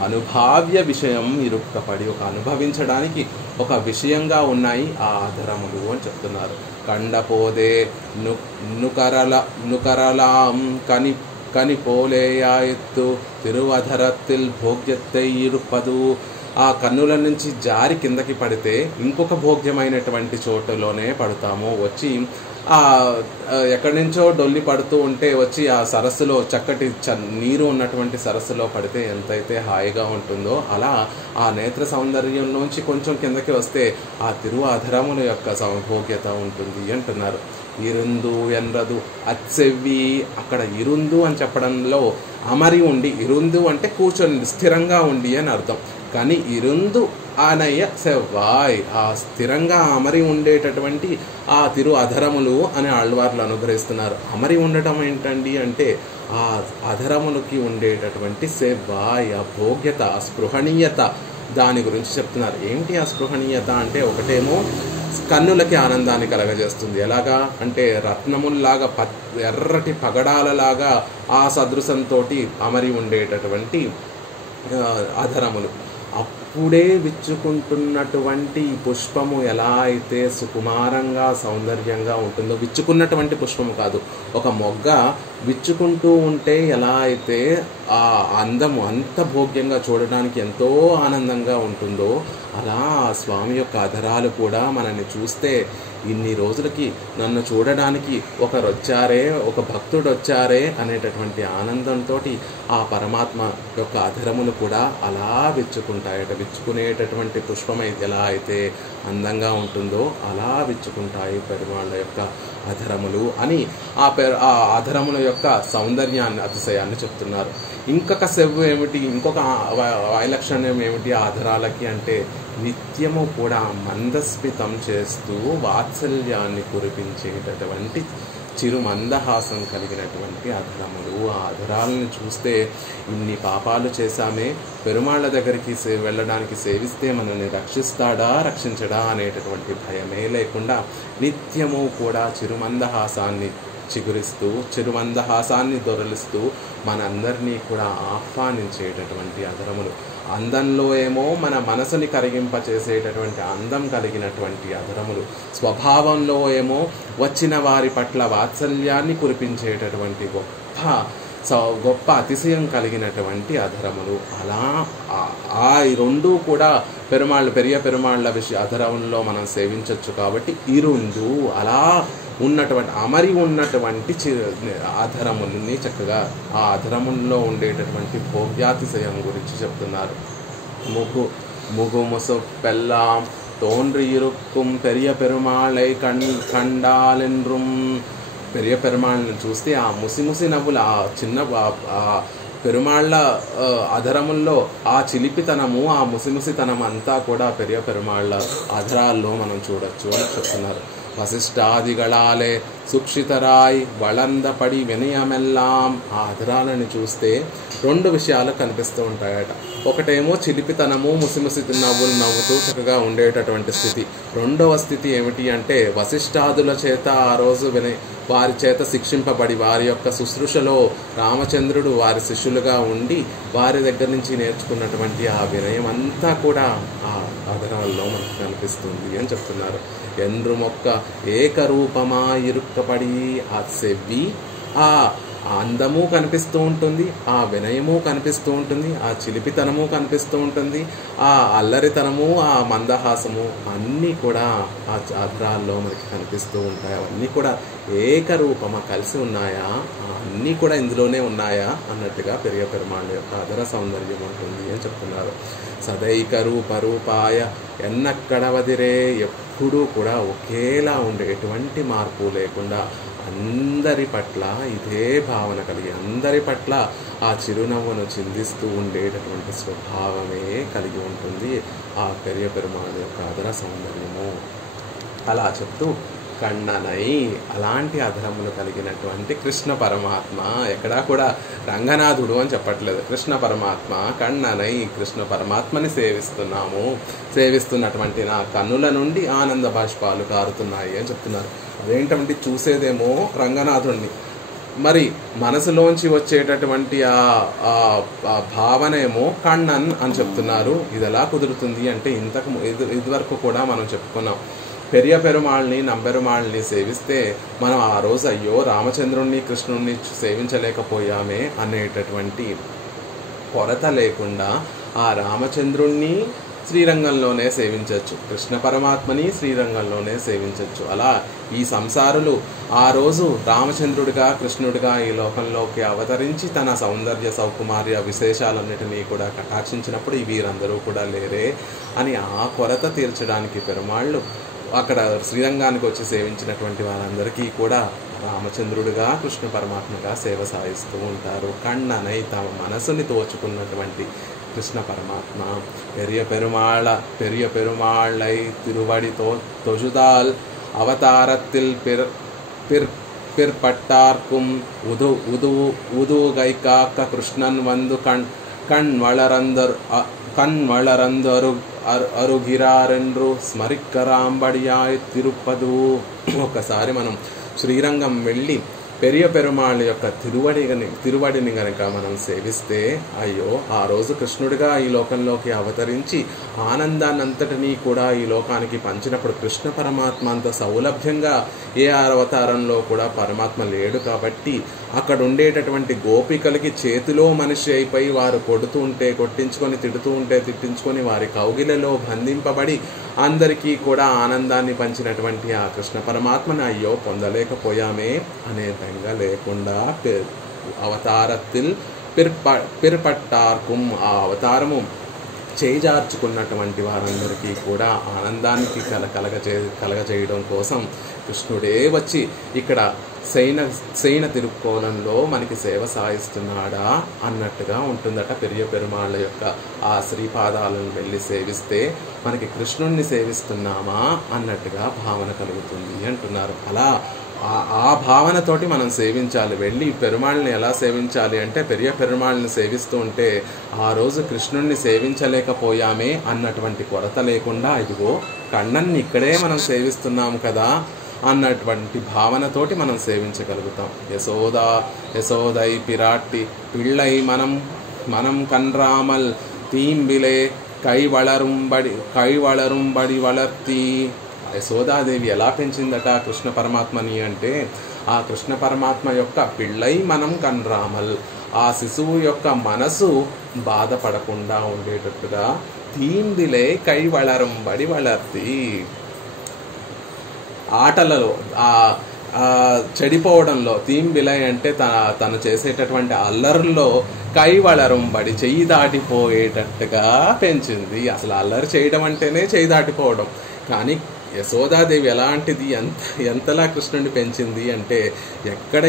అనుభావ్య విషయం ఇరుక్కపడి అనుభవించడానికి ఒక విషయంగా ఉన్నాయి ఆ ఆధరములు అని చెప్తున్నారు. కండపోదే నుకరలాం కనిపోలేయాయత్తు తిరువధరత్తిల్ భోగ్యత్తై ఇరుపదు. ఆ కన్నుల నుంచి జారి కిందకి పడితే ఇంకొక భోగ్యమైనటువంటి చోటులోనే పడతాము. వచ్చి ఎక్కడి నుంచో డొల్లి పడుతూ ఉంటే వచ్చి ఆ సరస్సులో చక్కటి నీరు ఉన్నటువంటి సరస్సులో పడితే ఎంతైతే హాయిగా ఉంటుందో అలా ఆ నేత్ర సౌందర్యంలోంచి కొంచెం కిందకి వస్తే ఆ తిరువాధరముల యొక్క సౌభోగ్యత ఉంటుంది అంటున్నారు. ఇరుందు ఎన్రదు అచ్చెవ్వి, అక్కడ ఇరుందు అని చెప్పడంలో అమరి ఉండి, ఇరుందు అంటే కూర్చొని స్థిరంగా ఉండి అని అర్థం. కానీ ఇరుందు ఆనయ్య సెవ్వాయ్, ఆ స్థిరంగా అమరి ఉండేటటువంటి ఆ తిరు అధరములు అని ఆళ్వార్లు అనుగ్రహిస్తున్నారు. అమరి ఉండటం ఏంటండి అంటే ఆ అధరములకి ఉండేటటువంటి సెవ్వాయ్, ఆ భోగ్యత, ఆ స్పృహణీయత, దాని గురించి చెప్తున్నారు. ఏమిటి ఆ స్పృహణీయత అంటే ఒకటేమో కన్నులకి ఆనందాన్ని కలగజేస్తుంది. ఎలాగా అంటే రత్నముల్లాగా ఎర్రటి పగడాలలాగా ఆ సదృశంతో అమరి ఉండేటటువంటి అధరములు. అప్పుడే విచ్చుకుంటున్నటువంటి పుష్పము ఎలా అయితే సుకుమారంగా సౌందర్యంగా ఉంటుందో, విచ్చుకున్నటువంటి పుష్పము కాదు, ఒక మొగ్గ విచ్చుకుంటూ ఉంటే ఎలా అయితే ఆ అందము అంత భోగ్యంగా చూడడానికి ఎంతో ఆనందంగా ఉంటుందో అలా స్వామి యొక్క అధరాలు కూడా మనల్ని చూస్తే ఇన్ని రోజులకి నన్ను చూడడానికి ఒకరు వచ్చారే, ఒక భక్తుడు వచ్చారే అనేటటువంటి ఆనందంతో ఆ పరమాత్మ యొక్క అధరములు కూడా అలా విచ్చుకుంటాయట. విచ్చుకునేటటువంటి పుష్పం ఎలా అయితే అందంగా ఉంటుందో అలా విచ్చుకుంటాయి పెరుమాళ్ళ యొక్క అధరములు అని ఆ అధరముల యొక్క సౌందర్యాన్ని, అతిశయాన్ని చెప్తున్నారు. ఇంకొక సెవ్వు ఏమిటి, ఇంకొక వైలక్షణ్యం ఏమిటి ఆ అధరాలకి అంటే నిత్యము కూడా మందస్మితం చేస్తూ వాత్సల్యాన్ని కురిపించేటటువంటి చిరు మందహాసం కలిగినటువంటి అధరములు. ఆ అధరాలను చూస్తే ఇన్ని పాపాలు చేశామే, పెరుమాళ్ళ దగ్గరికి వెళ్ళడానికి సేవిస్తే మనల్ని రక్షిస్తాడా రక్షించడా అనేటటువంటి భయమే లేకుండా నిత్యము కూడా చిరుమందహాసాన్ని చిగురిస్తూ, చిరుమందహాసాన్ని దొరలిస్తూ మనందరినీ కూడా ఆహ్వానించేటటువంటి అధరములు. అందంలో ఏమో మన మనసుని కరిగింపచేసేటటువంటి అందం కలిగినటువంటి అధరములు, స్వభావంలో ఏమో వచ్చిన వారి పట్ల వాత్సల్యాన్ని కురిపించేటటువంటి గొప్ప అతిశయం కలిగినటువంటి అధరములు. అలా ఆ రెండూ కూడా పెరియ పెరుమాళ్ళ అధరములలో మనం సేవించవచ్చు. కాబట్టి ఈ రెండు అలా ఉన్నటువంటి అమరి ఉన్నటువంటి అధరములని చక్కగా ఆ అధరముల్లో ఉండేటటువంటి భోగ్యాతిశయం గురించి చెప్తున్నారు. ముగు పెళ్ళాం తోన్రి ఇరుక్కుం పెరియ పెరుమాళై కండాలెన్రుం. పెరియ పెరుమాళ్ళని చూస్తే ఆ ముసిముసి నవ్వులు, ఆ చిన్న పెరుమాళ్ళ అధరముల్లో ఆ చిలిపితనము, ఆ ముసిముసితనం అంతా కూడా పెరియ పెరుమాళ్ళ అధరాల్లో మనం చూడొచ్చు అని చెప్తున్నారు. వశిష్టాదిగళాలే సుక్షితరాయ్ వళందపడి వినయమెల్లాం. ఆ అధరాలను చూస్తే రెండు విషయాలు కనిపిస్తూ ఉంటాయట. ఒకటేమో చిలిపితనము, ముసిముసి నవ్వులు నవ్వుతూ చక్కగా ఉండేటటువంటి స్థితి. రెండవ స్థితి ఏమిటి అంటే వశిష్టాదుల చేత ఆ రోజు వారి చేత శిక్షింపబడి వారి యొక్క శుశ్రూషలో రామచంద్రుడు వారి శిష్యులుగా ఉండి వారి దగ్గర నుంచి నేర్చుకున్నటువంటి ఆ వినయం అంతా కూడా ఆ అధరాల్లో మనకు కనిపిస్తుంది అని చెప్తున్నారు. ఎండ్రు మొక్క ఏకరూపమా ఇరుక్కపడి ఆ సెవ్వి, ఆ అందము కనిపిస్తూ ఉంటుంది, ఆ వినయము కనిపిస్తూ ఉంటుంది, ఆ చిలిపితనము కనిపిస్తూ ఉంటుంది, ఆ అల్లరితనము, ఆ మందహాసము అన్నీ కూడా ఆ అధరాల్లో మనకి కనిపిస్తూ ఉంటాయి. అవన్నీ కూడా ఏకరూపమా, కలిసి ఉన్నాయా, అన్నీ కూడా ఇందులోనే ఉన్నాయా అన్నట్టుగా పెరియ పెరుమాళ్ళ యొక్క అదర సౌందర్యం ఉంటుంది అని చెప్తున్నారు. సదైక రూపాయ ఎన్నక్కడవదిరే, ఎప్పుడూ కూడా ఒకేలా ఉండే, ఎటువంటి మార్పు లేకుండా అందరి పట్ల ఇదే భావన కలిగి, అందరి పట్ల ఆ చిరునవ్వును చిందిస్తూ ఉండేటటువంటి స్వభావమే కలిగి ఉంటుంది ఆ పెరియ పెరుమాళ్ యొక్క అదర సౌందర్యము. అలా చెప్తూ కన్ననై, అలాంటి అధరములు కలిగినటువంటి కృష్ణ పరమాత్మ, ఎక్కడా కూడా రంగనాథుడు అని చెప్పట్లేదు, కృష్ణ పరమాత్మ కన్ననై, కృష్ణ పరమాత్మని సేవిస్తున్నటువంటి నా కన్నుల నుండి ఆనంద బాష్పాలు కారుతున్నాయి అని చెప్తున్నారు. అదేంటంటే చూసేదేమో రంగనాథుడిని, మరి మనసులోంచి వచ్చేటటువంటి ఆ భావన ఏమో కണ്ണన్ అని చెప్తున్నారు. ఇది ఎలా కుదురుతుంది అంటే ఇదివరకు కూడా మనం చెప్పుకున్నాం, పెరియ పెరుమాళ్ళని నంబెరుమాళ్ళని సేవిస్తే మనం ఆ రోజు అయ్యో రామచంద్రుణ్ణి కృష్ణుణ్ణి సేవించలేకపోయామే అనేటటువంటి కొరత లేకుండా ఆ రామచంద్రుణ్ణి శ్రీరంగంలోనే సేవించవచ్చు, కృష్ణ పరమాత్మని శ్రీరంగంలోనే సేవించవచ్చు. అలా ఈ సంసారులు ఆ రోజు రామచంద్రుడిగా కృష్ణుడిగా ఈ లోకంలోకి అవతరించి తన సౌందర్య సౌకుమార్య విశేషాలన్నిటినీ కూడా కటాక్షించినప్పుడు వీరందరూ కూడా లేరే అని ఆ కొరత తీర్చడానికి పెరుమాళ్ళు అక్కడ శ్రీరంగానికి వచ్చి సేవించినటువంటి వారందరికీ కూడా రామచంద్రుడిగా కృష్ణ పరమాత్మగా సేవ సాగిస్తూ ఉంటారు. కన్ననై, తమ మనసుని తోచుకున్నటువంటి కృష్ణ పరమాత్మ పెరియ పెరుమాళ్ళై తిరువడి తొజుదాల్ అవతారத்தில் பிற்பட்டார்க்கும் உதுகைக்காக்க கிருஷ்ணன் வந்து கண் வளரந்தரு అరుగిరారెండ్రు స్మరిక్కరాంబడియాయ్ తిరుపదు. ఒకసారి మనం శ్రీరంగం వెళ్ళి పెరియ పెరుమాళ్ యొక్క తిరువడిని గనక మనం సేవిస్తే, అయ్యో ఆ రోజు కృష్ణుడిగా ఈ లోకంలోకి అవతరించి ఆనందాన్నంతటినీ కూడా ఈ లోకానికి పంచినప్పుడు కృష్ణ పరమాత్మ అంత సౌలభ్యంగా ఏ అవతారంలో కూడా పరమాత్మ లేడు కాబట్టి అక్కడ ఉండేటటువంటి గోపికలకి చేతిలో మనిషి అయిపోయి వారు కొట్టించుకొని తిట్టించుకొని వారి కౌగిలలో బంధింపబడి అందరికీ కూడా ఆనందాన్ని పంచినటువంటి ఆ కృష్ణ పరమాత్మని అయ్యో పొందలేకపోయామే అనే బెంగ లేకుండా అవతారத்தில் పిర్పట్టార్కుం, ఆ అవతారము చేజార్చుకున్నటువంటి వారందరికీ కూడా ఆనందానికి కలగజేయడం కోసం కృష్ణుడే వచ్చి ఇక్కడ శయన తిరుక్కోణంలో మనకి సేవ సాగిస్తున్నాడా అన్నట్టుగా ఉంటుందట. పెరియ పెరుమాళ్ళ యొక్క ఆ శ్రీపాదాలను వెళ్ళి సేవిస్తే మనకి కృష్ణుణ్ణి సేవిస్తున్నామా అన్నట్టుగా భావన కలుగుతుంది అంటున్నారు. అలా ఆ భావనతోటి మనం సేవించాలి. వెళ్ళి పెరుమాళ్ళని ఎలా సేవించాలి అంటే, పెరియ పెరుమాళ్ళని సేవిస్తూ ఉంటే ఆ రోజు కృష్ణుణ్ణి సేవించలేకపోయామే అన్నటువంటి కొరత లేకుండా, ఇదిగో కണ്ണన్ని ఇక్కడే మనం సేవిస్తున్నాము కదా అన్నటువంటి భావనతోటి మనం సేవించగలుగుతాం. యశోదై పిరాట్టి పిళ్ళై మనం కన్రామల్ తీంబిలే కైవళరుంబడి వళర్తి. యశోదాదేవి ఎలా పెంచిందట కృష్ణ పరమాత్మని అంటే, ఆ కృష్ణ పరమాత్మ యొక్క పిళ్ళై మనం కన్రామల్, ఆ శిశువు యొక్క మనసు బాధపడకుండా ఉండేటట్టుగా తీంబిలే కైవళరుంబడి వళర్తి. ఆటలలో చెడిపోవడంలో, తీంబిలై అంటే తను చేసేటటువంటి అల్లరుల్లో కైవళరుంబడి, చెయ్యి దాటిపోయేటట్టుగా పెంచింది. అసలు అల్లరి చేయడం అంటేనే చెయ్యి దాటిపోవడం. కానీ యశోదాదేవి ఎలాంటిది, ఎంతలా కృష్ణుడిని పెంచింది అంటే, ఎక్కడ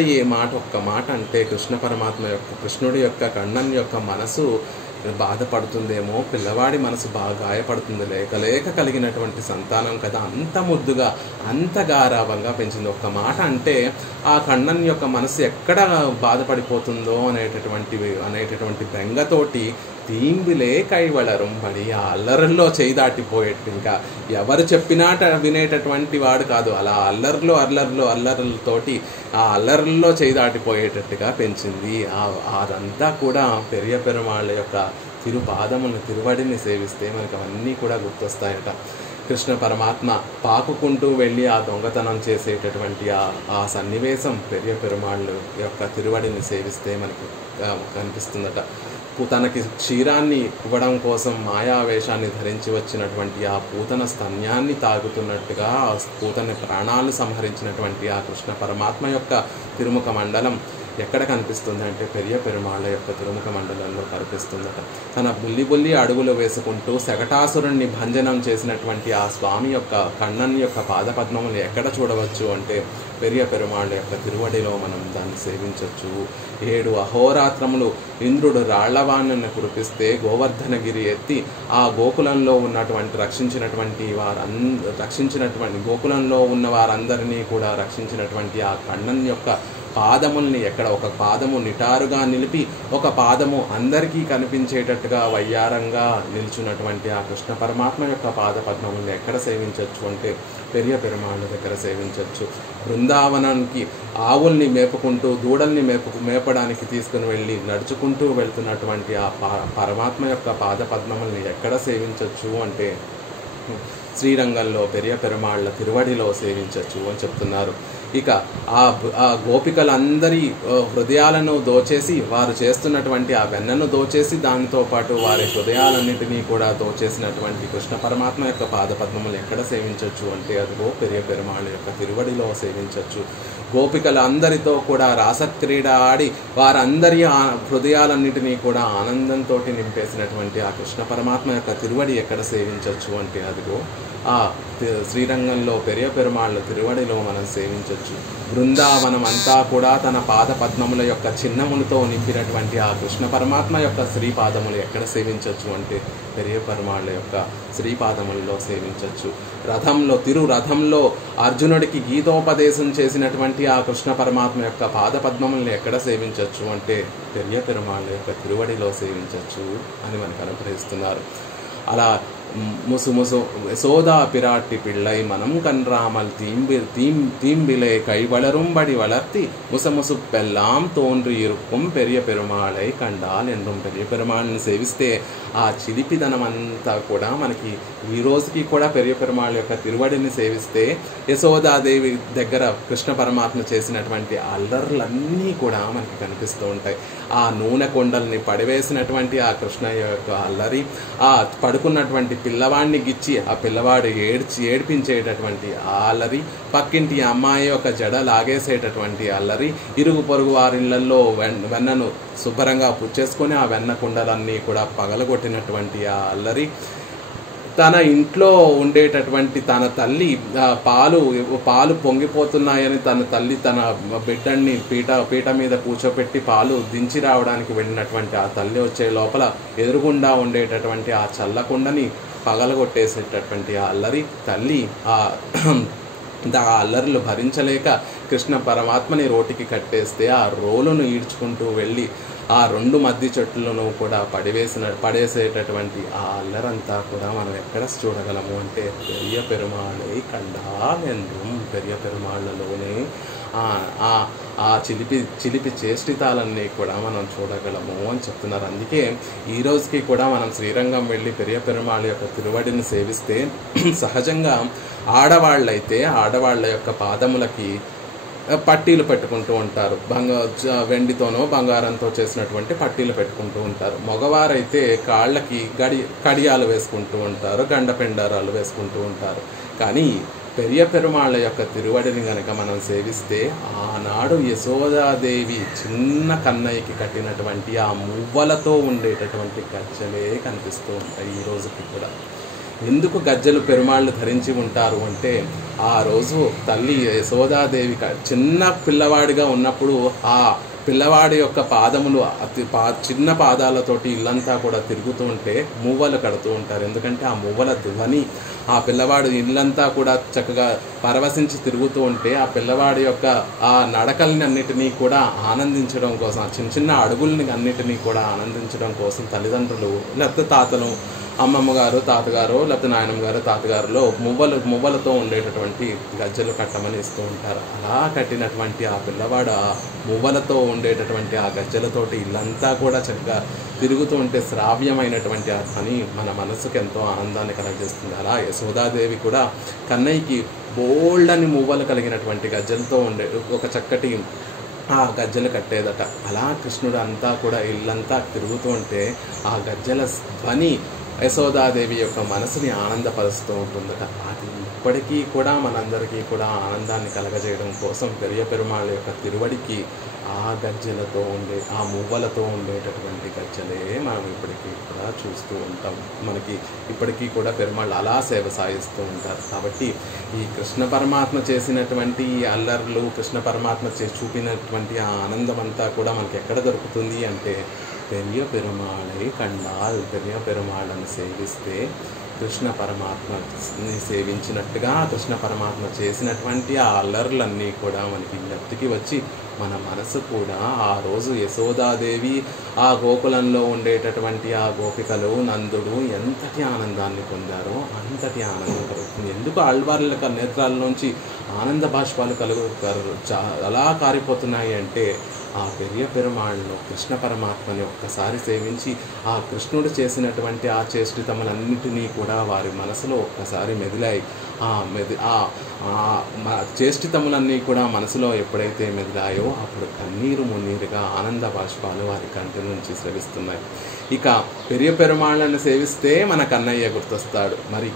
ఒక్క మాట అంటే కృష్ణ పరమాత్మ యొక్క, కృష్ణుడి యొక్క, కണ്ണన్ యొక్క మనసు బాధపడుతుందేమో, పిల్లవాడి మనసు బాగా గాయపడుతుంది, లేక కలిగినటువంటి సంతానం కదా, అంత ముద్దుగా అంత గారాభంగా పెంచింది. ఒక్క మాట అంటే ఆ కണ്ണన్ యొక్క మనసు ఎక్కడ బాధపడిపోతుందో అనేటటువంటి బెంగతోటి తీంబిలే కైవళరుంబడి, ఆ అల్లరుల్లో చేయి దాటిపోయేట్టు, ఇంకా ఎవరు చెప్పినా వినేటటువంటి వాడు కాదు, అలా అల్లరులతోటి ఆ అల్లరుల్లో చేయి దాటిపోయేటట్టుగా పెంచింది. అదంతా కూడా పెరియ పెరుమాళ్ళ యొక్క తిరువడిని సేవిస్తే మనకు అవన్నీ కూడా గుర్తొస్తాయట. కృష్ణ పరమాత్మ పాకుకుంటూ వెళ్ళి ఆ దొంగతనం చేసేటటువంటి ఆ సన్నివేశం పెరియ పెరుమాళ్ళ యొక్క తిరువడిని సేవిస్తే మనకి కనిపిస్తుందట. తనకి క్షీరాన్ని ఇవ్వడం కోసం మాయావేషాన్ని ధరించి వచ్చినటువంటి ఆ పూతన స్తన్యాన్ని తాగుతున్నట్టుగా ఆ పూతన ప్రాణాలను సంహరించినటువంటి ఆ కృష్ణ పరమాత్మ యొక్క తిరుముఖ మండలం ఎక్కడ కనిపిస్తుంది అంటే పెరియ పెరుమాళ్ళ యొక్క తిరుముఖ మండలంలో కనిపిస్తుందట. తన బుల్లి అడుగులు వేసుకుంటూ శకటాసురుణ్ణి భంజనం చేసినటువంటి ఆ స్వామి యొక్క కണ്ണన్ యొక్క పాదపద్మములు ఎక్కడ చూడవచ్చు అంటే పెరియ పెరుమాళ్ళ యొక్క తిరువడిలో మనం దాన్ని సేవించవచ్చు. 7 అహోరాత్రములు ఇంద్రుడు రాళ్లవాణ్ణను కురిపిస్తే గోవర్ధనగిరి ఎత్తి ఆ గోకులంలో ఉన్నటువంటి రక్షించినటువంటి గోకులంలో ఉన్న వారందరినీ కూడా రక్షించినటువంటి ఆ కണ്ണన్ యొక్క పాదముల్ని ఎక్కడ ఒక పాదము నిటారుగా నిలిపి ఒక పాదము అందరికీ కనిపించేటట్టుగా వయ్యారంగా నిల్చున్నటువంటి ఆ కృష్ణ పరమాత్మ యొక్క పాద పద్మముల్ని ఎక్కడ సేవించవచ్చు అంటే పెరియ పెరుమాళ్ళ దగ్గర సేవించవచ్చు. బృందావనానికి ఆవుల్ని మేపుకుంటూ దూడల్ని మేపడానికి తీసుకుని వెళ్ళి నడుచుకుంటూ వెళ్తున్నటువంటి ఆ పరమాత్మ యొక్క పాద పద్మముల్ని ఎక్కడ సేవించవచ్చు అంటే శ్రీరంగంలో పెరియ పెరుమాళ్ళ తిరువడిలో సేవించవచ్చు అని చెప్తున్నారు. ఇక ఆ గోపికలందరి హృదయాలను దోచేసి వారు చేస్తున్నటువంటి ఆ వెన్నను దోచేసి దానితో పాటు వారి హృదయాలన్నింటినీ కూడా దోచేసినటువంటి కృష్ణ పరమాత్మ యొక్క పాదపద్మములు ఎక్కడ సేవించవచ్చు అంటే అదిగో పెరియ పెరుమాళ్ళ యొక్క తిరువడిలో సేవించవచ్చు. గోపికలందరితో కూడా రాసక్రీడ ఆడి వారందరి హృదయాలన్నింటినీ కూడా ఆనందంతో నింపేసినటువంటి ఆ కృష్ణ పరమాత్మ యొక్క తిరువడి ఎక్కడ సేవించవచ్చు అంటే అదిగో ఆ శ్రీరంగంలో పెరియ పెరుమాళ్ళ తిరువడిలో మనం సేవించవచ్చు. బృందావనం అంతా కూడా తన పాద పద్మముల యొక్క చిహ్నములతో నింపినటువంటి ఆ కృష్ణ పరమాత్మ యొక్క శ్రీపాదములు ఎక్కడ సేవించవచ్చు అంటే పెరియ పెరుమాళ్ళ యొక్క శ్రీపాదములలో సేవించవచ్చు. రథంలో అర్జునుడికి గీతోపదేశం చేసినటువంటి ఆ కృష్ణ పరమాత్మ యొక్క పాద పద్మములను ఎక్కడ సేవించవచ్చు అంటే పెరియ పెరుమాళ్ళ యొక్క తిరువడిలో సేవించవచ్చు అని మనకు అనుగ్రహిస్తున్నారు. అలా ముసు యశోదా పిరాట్టి పిళ్ళై మనం కన్రామల్ தீம்பிலே கை வளரும்படி வளர்த்தி ముసముసు పెళ్ళాం తోన్రి ఇరుక్కుం పెరియ పెరుమాళై కండాల్ ఎండ్రం. పెరియ పెరుమాళ్ళని సేవిస్తే ఆ చిలిపిదనం అంతా కూడా మనకి ఈ రోజుకి కూడా పెరియ పెరుమాళ్ళ యొక్క తిరువడిని సేవిస్తే యశోదాదేవి దగ్గర కృష్ణ పరమాత్మ చేసినటువంటి అల్లర్లన్నీ కూడా మనకి కనిపిస్తూ ఉంటాయి. ఆ నూనె కొండల్ని పడివేసినటువంటి ఆ కృష్ణ యొక్క అల్లరి, ఆ పడుకున్నటువంటి పిల్లవాడిని గిచ్చి ఆ పిల్లవాడు ఏడ్పించేటటువంటి ఆ అల్లరి, పక్కింటి అమ్మాయి యొక్క జడ లాగేసేటటువంటి అల్లరి, ఇరుగు పొరుగు వారిళ్లలో వెన్నను శుభ్రంగా పుచ్చేసుకొని ఆ వెన్న కుండలన్నీ కూడా పగలగొట్టినటువంటి ఆ అల్లరి, తన ఇంట్లో ఉండేటటువంటి తన తల్లి పాలు పొంగిపోతున్నాయని తన తల్లి తన బిడ్డని పీట మీద కూర్చోపెట్టి పాలు దించి రావడానికి వెళ్ళినటువంటి ఆ తల్లి వచ్చే లోపల ఎదురుగుండా ఉండేటటువంటి ఆ చల్లకుండని పగలగొట్టేసేటటువంటి ఆ అల్లరి తల్లి ఆ అల్లరిలు భరించలేక కృష్ణ పరమాత్మని రోటికి కట్టేస్తే ఆ రోలును ఈడ్చుకుంటూ వెళ్ళి ఆ 2 మధ్య చెట్లను కూడా పడేసేటటువంటి ఆ అల్లరంతా కూడా మనం ఎక్కడ చూడగలము అంటే పెరియ పెరుమాళై కండాలెండ్రం. పెరియ పెరుమాళ్ళలోనే ఆ చిలిపి చేష్టితాలన్నీ కూడా మనం చూడగలము అని చెప్తున్నారు. అందుకే ఈ రోజుకి కూడా మనం శ్రీరంగం వెళ్ళి పెరియ పెరుమాళ్ళ యొక్క తిరువడిని సేవిస్తే సహజంగా ఆడవాళ్ళ యొక్క పాదములకి పట్టీలు పెట్టుకుంటూ ఉంటారు. వెండితోనో బంగారంతో చేసినటువంటి పట్టీలు పెట్టుకుంటూ ఉంటారు. మగవారైతే కాళ్ళకి కడియాలు వేసుకుంటూ ఉంటారు, గండపెండారాలు వేసుకుంటూ ఉంటారు. కానీ పెరియ పెరుమాళ్ళ యొక్క తిరువడిని కనుక మనం సేవిస్తే ఆనాడు యశోదాదేవి చిన్న కన్నయ్యకి కట్టినటువంటి ఆ మువ్వలతో ఉండేటటువంటి గజ్జలే కనిపిస్తూ ఉంటాయి ఈ రోజుకి కూడా. ఎందుకు గజ్జలు పెరుమాళ్ళు ధరించి ఉంటారు అంటే ఆ రోజు తల్లి యశోదాదేవి చిన్న పిల్లవాడిగా ఉన్నప్పుడు ఆ పిల్లవాడి యొక్క పాదములు చిన్న పాదాలతోటి ఇల్లంతా కూడా తిరుగుతూ ఉంటే మువ్వలు కడుతూ ఉంటారు. ఎందుకంటే ఆ మువ్వల ధ్వని ఆ పిల్లవాడు ఇల్లంతా కూడా చక్కగా పరవశించి తిరుగుతూ ఉంటే ఆ పిల్లవాడి యొక్క ఆ నడకల్ని అన్నిటినీ కూడా ఆనందించడం కోసం, చిన్న అడుగుల్ని అన్నిటినీ కూడా ఆనందించడం కోసం తల్లిదండ్రులు లేకపోతే తాతలు, అమ్మమ్మ గారు, తాతగారు, లేకపోతే నాయనమ్మ గారు, తాతగారులో మువ్వలతో ఉండేటటువంటి గజ్జలు కట్టమని ఇస్తూ ఉంటారు. అలా కట్టినటువంటి ఆ పిల్లవాడు ఆ మువ్వలతో ఉండేటటువంటి ఆ గజ్జలతోటి ఇల్లంతా కూడా చక్కగా తిరుగుతూ ఉంటే శ్రావ్యమైనటువంటి ఆ ధ్వని మన మనసుకు ఎంతో ఆనందాన్ని కలగజేస్తుంది. అలా యశోదాదేవి కూడా కన్నయ్యకి బోల్డని మువ్వలు కలిగినటువంటి గజ్జలతో ఉండే ఒక చక్కటి ఆ గజ్జలు కట్టేదట. అలా కృష్ణుడు అంతా కూడా ఇల్లంతా తిరుగుతూ ఉంటే ఆ గజ్జల ధ్వని యశోదాదేవి యొక్క మనసుని ఆనందపరుస్తూ ఉంటుందట. అది ఇప్పటికీ కూడా మనందరికీ కూడా ఆనందాన్ని కలగజేయడం కోసం పెరియ పెరుమాళ్ళ యొక్క తిరువడికి ఆ గజ్జలతో ఆ మువ్వలతో ఉండేటటువంటి గజ్జలే మనం ఇప్పటికీ కూడా చూస్తూ ఉంటాం. మనకి ఇప్పటికీ కూడా పెరుమాళ్ళు అలా సేవ సాగిస్తూ ఉంటారు. కాబట్టి ఈ కృష్ణ పరమాత్మ చేసినటువంటి ఈ అల్లర్లు, కృష్ణ పరమాత్మ చూపినటువంటి ఆ ఆనందం అంతా కూడా మనకి ఎక్కడ దొరుకుతుంది అంటే పెరియ పెరుమాళై కండాల్. పెరియ పెరుమాళ్ళని సేవిస్తే కృష్ణ పరమాత్మని సేవించినట్టుగా కృష్ణ పరమాత్మ చేసినటువంటి ఆ అల్లర్లన్నీ కూడా మనకి జ్ఞప్తికి వచ్చి మన మనసు కూడా ఆ రోజు యశోదాదేవి ఆ గోకులంలో ఉండేటటువంటి ఆ గోపికలు, నందుడు ఎంతటి ఆనందాన్ని పొందారో అంతటి ఆనందం కలుగుతుంది. ఎందుకు ఆళ్వార్ల నేత్రాల్లోంచి ఆనంద బాష్పాలు అలా కారిపోతున్నాయి అంటే ఆ పెరియ పెరుమాళ్ళలో కృష్ణ పరమాత్మని ఒక్కసారి సేవించి ఆ కృష్ణుడు చేసినటువంటి ఆ చేష్టితములన్నిటినీ కూడా వారి మనసులో ఒక్కసారి మెదిలాయి. చేష్టితములన్నీ కూడా మనసులో ఎప్పుడైతే మెదిలాయో అప్పుడు కన్నీరు మున్నీరుగా ఆనంద బాష్పాలు వారి కంటి నుంచి స్రవిస్తున్నాయి. ఇక పెరియ పెరుమాళ్ళని సేవిస్తే మన కన్నయ్య గుర్తొస్తాడు. మరి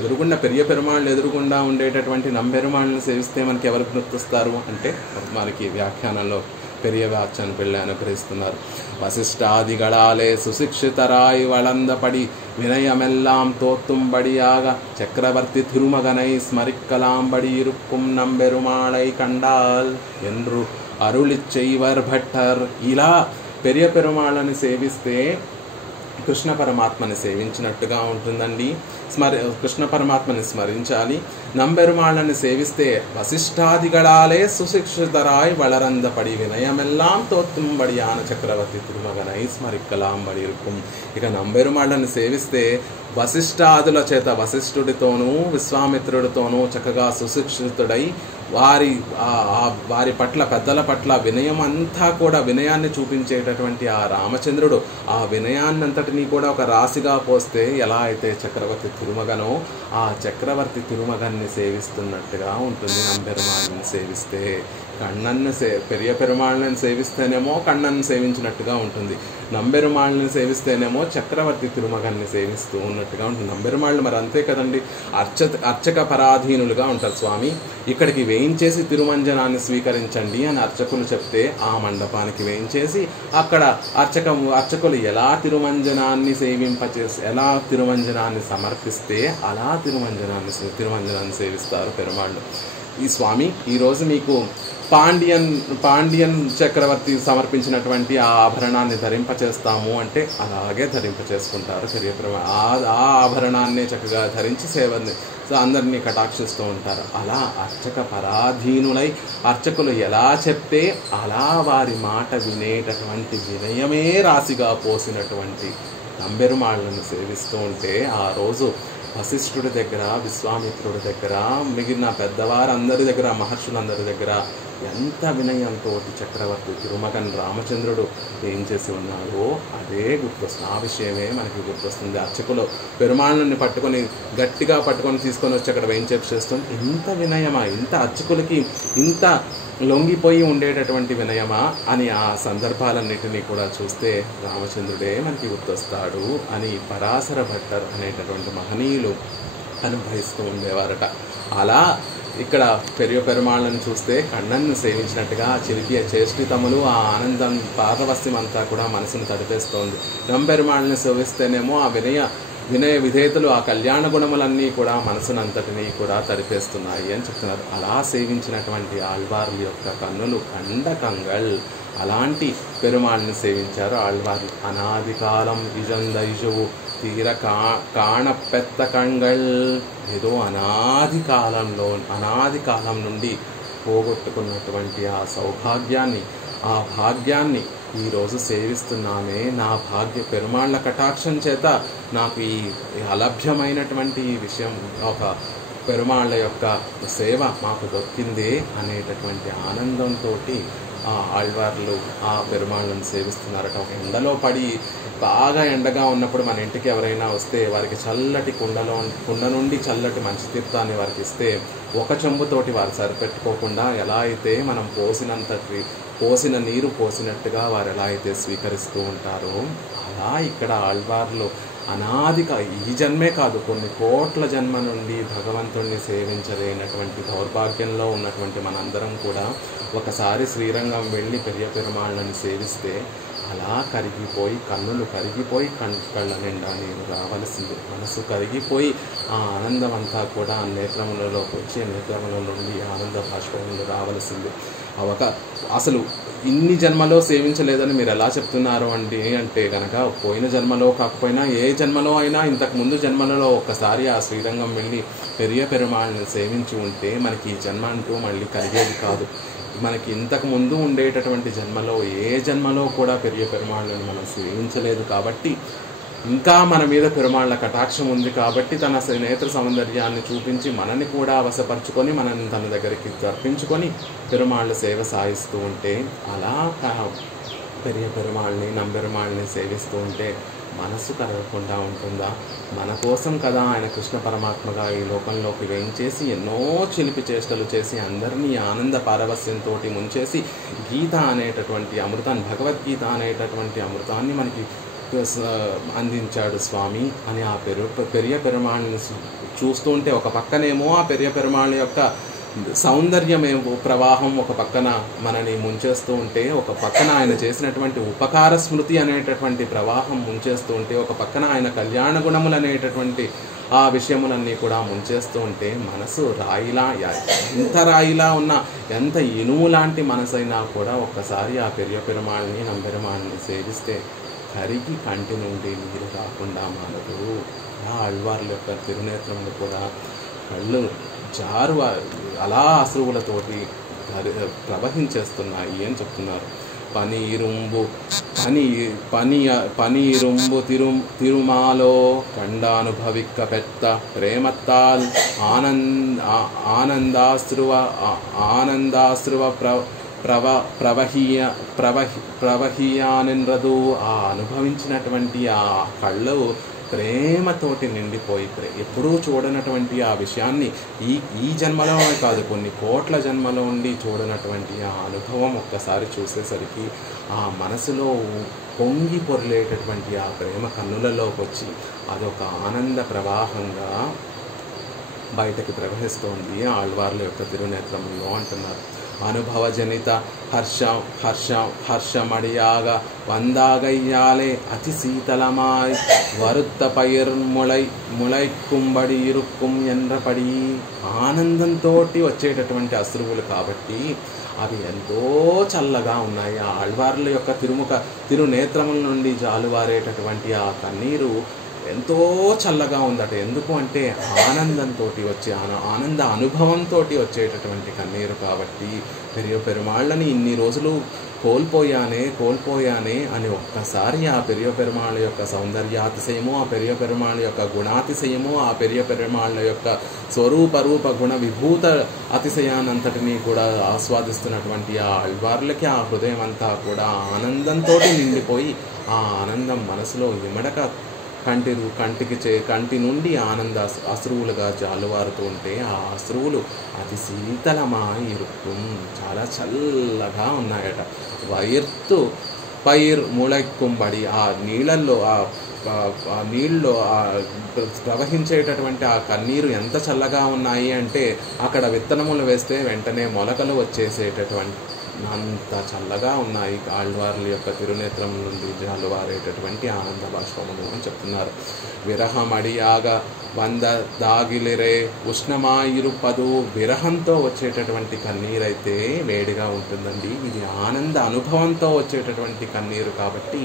ఎదురుగుండా పెరియ పెరుమాళ్ళు ఎదురుగుండా ఉండేటటువంటి నంబెరుమాళ్ళని సేవిస్తే మనకి ఎవరు గుర్తొస్తారు అంటే మనకి వ్యాఖ్యానంలో பெரிய வாச்சன் பிள்ளை அனுகிரகிస్తున్నారు. வசிஷ்டாதிகளாலே சுசிக்ஷிதராய் வளர்ந்தபடி வினயமெல்லாம் தோத்தும்படியாக சக்கரவர்த்தி திருமகனை ஸ்மரிக்கலாம்படி இருக்கும் நம்பெருமாளை கண்டால் என்று అరుళిచ్ చేయవర్ భట్టర్. ఇలా పెరియ పెరుమాళ్ళని సేవిస్తే కృష్ణ పరమాత్మని సేవించినట్టుగా ఉంటుందండి. కృష్ణ పరమాత్మని స్మరించాలి. నంబెరుమాళ్ళని సేవిస్తే వశిష్ఠాదిగళాలే సుశిక్షితరాయ్ వళరందపడి వినయమెల్లాం తోత్తుంబడియాన చక్రవర్తి తిరుమగనై స్మరిక్కలాంబడి ఇరుక్కుం. ఇక నంబెరుమాళ్ళని సేవిస్తే వశిష్ఠాదుల చేత వశిష్ఠుడితోనూ విశ్వామిత్రుడితోనూ చక్కగా సుశిక్షితుడై వారి పట్ల పెద్దల పట్ల వినయం అంతా కూడా వినయాన్ని చూపించేటటువంటి ఆ రామచంద్రుడు ఆ వినయాన్నంతటినీ కూడా ఒక రాశిగా పోస్తే ఎలా అయితే చక్రవర్తి తిరుమగనో ఆ చక్రవర్తి తిరుమగన్ని సేవిస్తున్నట్టుగా ఉంటుంది. నంబెరుమాళ్ళని సేవిస్తే పెరియ పెరుమాళ్ళని సేవిస్తేనేమో కണ്ണన్ని సేవించినట్టుగా ఉంటుంది. నంబెరుమాళ్ళని సేవిస్తేనేమో చక్రవర్తి తిరుమగన్ని సేవిస్తూ ఉన్నట్టుగా ఉంటుంది. నంబెరుమాళ్ళు మరి అంతే కదండి, అర్చక పరాధీనులుగా ఉంటారు. స్వామి ఇక్కడికి వేయించేసి తిరుమంజనాన్ని స్వీకరించండి అని అర్చకులు చెప్తే ఆ మండపానికి వేయించేసి అక్కడ అర్చకులు ఎలా తిరుమంజనాన్ని ఎలా తిరుమంజనాన్ని సమర్పిస్తే అలా తిరుమంజనాన్ని సేవిస్తారు పెరుమాళ్ళు. ఈ స్వామి ఈరోజు మీకు పాండ్యన్ చక్రవర్తి సమర్పించినటువంటి ఆ ఆభరణాన్ని ధరింపచేస్తాము అంటే అలాగే ధరింపచేసుకుంటారు పెరియ పెరుమాళ్. ఆ ఆభరణాన్ని చక్కగా ధరించి సేవని అందరినీ కటాక్షిస్తూ ఉంటారు. అలా అర్చక పరాధీనులై అర్చకులు ఎలా చెప్తే అలా వారి మాట వినేటటువంటి వినయమే రాశిగా పోసినటువంటి నంబెరుమాళ్ళను సేవిస్తూ ఉంటే ఆ రోజు వశిష్ఠుడి దగ్గర, విశ్వామిత్రుడి దగ్గర, మిగిలిన పెద్దవారందరి దగ్గర, మహర్షులందరి దగ్గర ఎంత వినయంతో చక్రవర్తి తిరుమగన్ రామచంద్రుడు ఏం చేసి ఉన్నాడో అదే గుర్తొస్తుంది. ఆ విషయమే మనకి గుర్తొస్తుంది. అర్చకులు పెరుమాళ్ళని గట్టిగా పట్టుకొని తీసుకొని వచ్చి అక్కడ వేయించేస్తుంది. ఇంత వినయమా, ఇంత అర్చకులకి ఇంత లొంగిపోయి ఉండేటటువంటి వినయమా అని ఆ సందర్భాలన్నిటినీ కూడా చూస్తే రామచంద్రుడే మనకి గుర్తొస్తాడు అని పరాశర భట్టర్ అనేటటువంటి మహనీయులు అనుభవిస్తూ ఉండేవారట. అలా ఇక్కడ పెరియ పెరుమాళ్ళని చూస్తే కണ്ണన్ని సేవించినట్టుగా చిలికి చేష్టితములు ఆ ఆనందం పారవస్యం అంతా కూడా మనసును తడిపేస్తోంది. నంబెరుమాళ్ళని సేవిస్తేనేమో ఆ వినయ విధేయతలు ఆ కళ్యాణ గుణములన్నీ కూడా మనసునంతటినీ కూడా తడిపేస్తున్నాయి అని చెప్తున్నారు. అలా సేవించినటువంటి ఆళ్వార్ల యొక్క కన్నులు కండకంగల్. అలాంటి పెరుమాళ్ళని సేవించారు ఆళ్వార్లు. అనాది కాలం ఇజందైజువు తీర కాణపెత్త కంగల్. ఏదో అనాది కాలం నుండి పోగొట్టుకున్నటువంటి ఆ సౌభాగ్యాన్ని, ఆ భాగ్యాన్ని ఈరోజు సేవిస్తున్నామే. నా పెరుమాళ్ళ కటాక్షం చేత నాకు ఈ అలభ్యమైనటువంటి ఈ విషయం, ఒక పెరుమాళ్ళ యొక్క సేవ మాకు దొరికిందే అనేటటువంటి ఆనందంతో ఆళ్వార్లు ఆ పెరుమాళ్ళను సేవిస్తున్నారట. ఒక ఎండలో పడి బాగా ఎండగా ఉన్నప్పుడు మన ఇంటికి ఎవరైనా వస్తే వారికి చల్లటి కుండ నుండి చల్లటి మంచి తీర్థాన్ని వారికి ఇస్తే ఒక చెంబుతోటి వారు సరిపెట్టుకోకుండా ఎలా అయితే మనం పోసిన నీరు పోసినట్టుగా వారు ఎలా అయితే స్వీకరిస్తూ ఉంటారో అలా ఇక్కడ ఆళ్వార్లు అనాదిగా ఈ జన్మే కాదు కొన్ని కోట్ల జన్మ నుండి భగవంతుణ్ణి సేవించలేనటువంటి దౌర్భాగ్యంలో ఉన్నటువంటి మనందరం కూడా ఒకసారి శ్రీరంగం వెళ్ళి పెరియ పెరుమాళ్ళని సేవిస్తే అలా కరిగిపోయి కన్నులు కరిగిపోయి కళ్ళ నిండా నీరు రావలసింది, మనసు కరిగిపోయి ఆ ఆనందం అంతా కూడా నేత్రములలోకి వచ్చి నేత్రముల నుండి ఆనంద భాష్పములు రావలసింది. అసలు ఇన్ని జన్మలో సేవించలేదని మీరు ఎలా చెప్తున్నారు అంటే కనుక పోయిన జన్మలో కాకపోయినా ఏ జన్మలో అయినా ఇంతకు ముందు జన్మలలో ఒక్కసారి ఆ శ్రీరంగం వెళ్ళి పెరియ పెరుమాళ్ళని సేవించి ఉంటే మనకి ఈ జన్మ అంటూ మళ్ళీ కలిగేది కాదు. మనకి ఇంతకు ముందు ఉండేటటువంటి జన్మలో ఏ జన్మలో కూడా పెరియ పెరుమాళ్ళని మనం సేవించలేదు కాబట్టి ఇంకా మన మీద పెరుమాళ్ళ కటాక్షం ఉంది కాబట్టి తన నేత్ర సౌందర్యాన్ని చూపించి మనని కూడా వశపరుచుకొని మనని తన దగ్గరికి తర్పించుకొని పెరుమాళ్ళ సేవ సాగిస్తూ ఉంటే అలా పెరియ పెరుమాళ్ళని నంబెరుమాళ్ళని సేవిస్తూ ఉంటే మనసు కలగకుండా ఉంటుందా? మన కోసం కదా ఆయన కృష్ణ పరమాత్మగా ఈ లోకంలోకి వేయించేసి ఎన్నో చిలిపి చేష్టలు చేసి అందరినీ ఆనంద పారవస్యంతో ముంచేసి గీత అనేటటువంటి అమృతాన్ని, భగవద్గీత అనేటటువంటి అమృతాన్ని మనకి అందించాడు స్వామి అని ఆ పెరియ పెరుమాళ్ళని చూస్తుంటే ఒక పక్కనేమో ఆ పెరియ పెరుమాళ్ళ యొక్క సౌందర్యమేమో ప్రవాహం ఒక పక్కన మనని ముంచేస్తూ ఉంటే, ఒక పక్కన ఆయన చేసినటువంటి ఉపకార స్మృతి అనేటటువంటి ప్రవాహం ముంచేస్తూ ఉంటే, ఒక పక్కన ఆయన కళ్యాణ గుణములు అనేటటువంటి ఆ విషయములన్నీ కూడా ముంచేస్తూ ఉంటే మనసు రాయిలా, ఎంత రాయిలా ఉన్న ఎంత ఇనుము లాంటి మనసైనా కూడా ఒక్కసారి ఆ పెరియ పెరుమాళ్ళని నంబెరుమాళ్ళని సేవిస్తే కరిగి కంటి నుండి నీరు రాకుండా మానదు. ఆళ్వార్ల యొక్క తిరునేత్రములు కూడా కళ్ళు జారు అలా అశ్రువులతోటి ప్రవహించేస్తున్నాయి అని చెప్తున్నారు. పనీరుంబు తిరుమాలో కండానుభవిక్క పెత్త ప్రేమత్తాల్ ఆనందాశ్రువ ప్రవహీయానెన్రదు. ఆ అనుభవించినటువంటి ఆ కళ్ళు ప్రేమతోటి నిండిపోయి ఎప్పుడూ చూడనటువంటి ఆ విషయాన్ని ఈ జన్మలోనే కాదు కొన్ని కోట్ల జన్మలో ఉండి చూడనటువంటి ఆ అనుభవం ఒక్కసారి చూసేసరికి ఆ మనసులో పొంగి పొరలేటటువంటి ఆ ప్రేమ కన్నులలోకి వచ్చి అదొక ఆనంద ప్రవాహంగా బయటకి ప్రవహిస్తోంది ఆళ్వార్ల యొక్క తిరునేత్రంలో అంటున్నారు. అనుభవజనిత హర్షమడియాగ వందాగయ్యాలే అతి శీతలమాయ్ వరుత్త పైర్ ముళైక్కుబడి ఇరుక్కుం ఎండ్రపడి. ఆనందంతో వచ్చేటటువంటి అశ్రువులు కాబట్టి అవి ఎంతో చల్లగా ఉన్నాయి. ఆ ఆళ్వార్ల యొక్క తిరునేత్రముల నుండి జాలువారేటటువంటి ఆ కన్నీరు ఎంతో చల్లగా ఉందట. ఎందుకు అంటే ఆనందంతో వచ్చే ఆనంద అనుభవంతో వచ్చేటటువంటి కన్నీరు కాబట్టి పెరియ పెరుమాళ్ళని ఇన్ని రోజులు కోల్పోయానే అని ఒక్కసారి ఆ పెరియ పెరుమాళ్ళ యొక్క సౌందర్యాతిశయము, ఆ పెరియ పెరుమాళ్ళ యొక్క గుణాతిశయము, ఆ పెరియ పెరుమాళ్ళ యొక్క స్వరూప గుణ విభూత అతిశయానంతటినీ కూడా ఆస్వాదిస్తున్నటువంటి ఆ ఆళ్వార్లకి ఆ హృదయం అంతా కూడా ఆనందంతో నిండిపోయి ఆ ఆనందం మనసులో ఇమడక కంటి నుండి ఆనంద అశ్రువులుగా జాలువారుతూ ఉంటే ఆ అశ్రువులు అతి శీతలమాయి ఇరుక్కుం చాలా చల్లగా ఉన్నాయట. వైర్తు పైర్ ముళైక్కుబడి ఆ నీళ్ళల్లో ఆ నీళ్ళలో ప్రవహించేటటువంటి ఆ కన్నీరు ఎంత చల్లగా ఉన్నాయి అంటే అక్కడ విత్తనములు వేస్తే వెంటనే మొలకలు వచ్చేసేటటువంటి అంత చల్లగా ఉన్నాయి ఆళ్వార్ల యొక్క తిరునేత్రం నుండి జాలువారేటటువంటి ఆనంద బాష్పములు అని చెప్తున్నారు. విరహమడియాగ వంద దాగిలిరే ఉష్ణమాయిరుపదు. విరహంతో వచ్చేటటువంటి కన్నీరైతే వేడిగా ఉంటుందండి. ఇది ఆనంద అనుభవంతో వచ్చేటటువంటి కన్నీరు కాబట్టి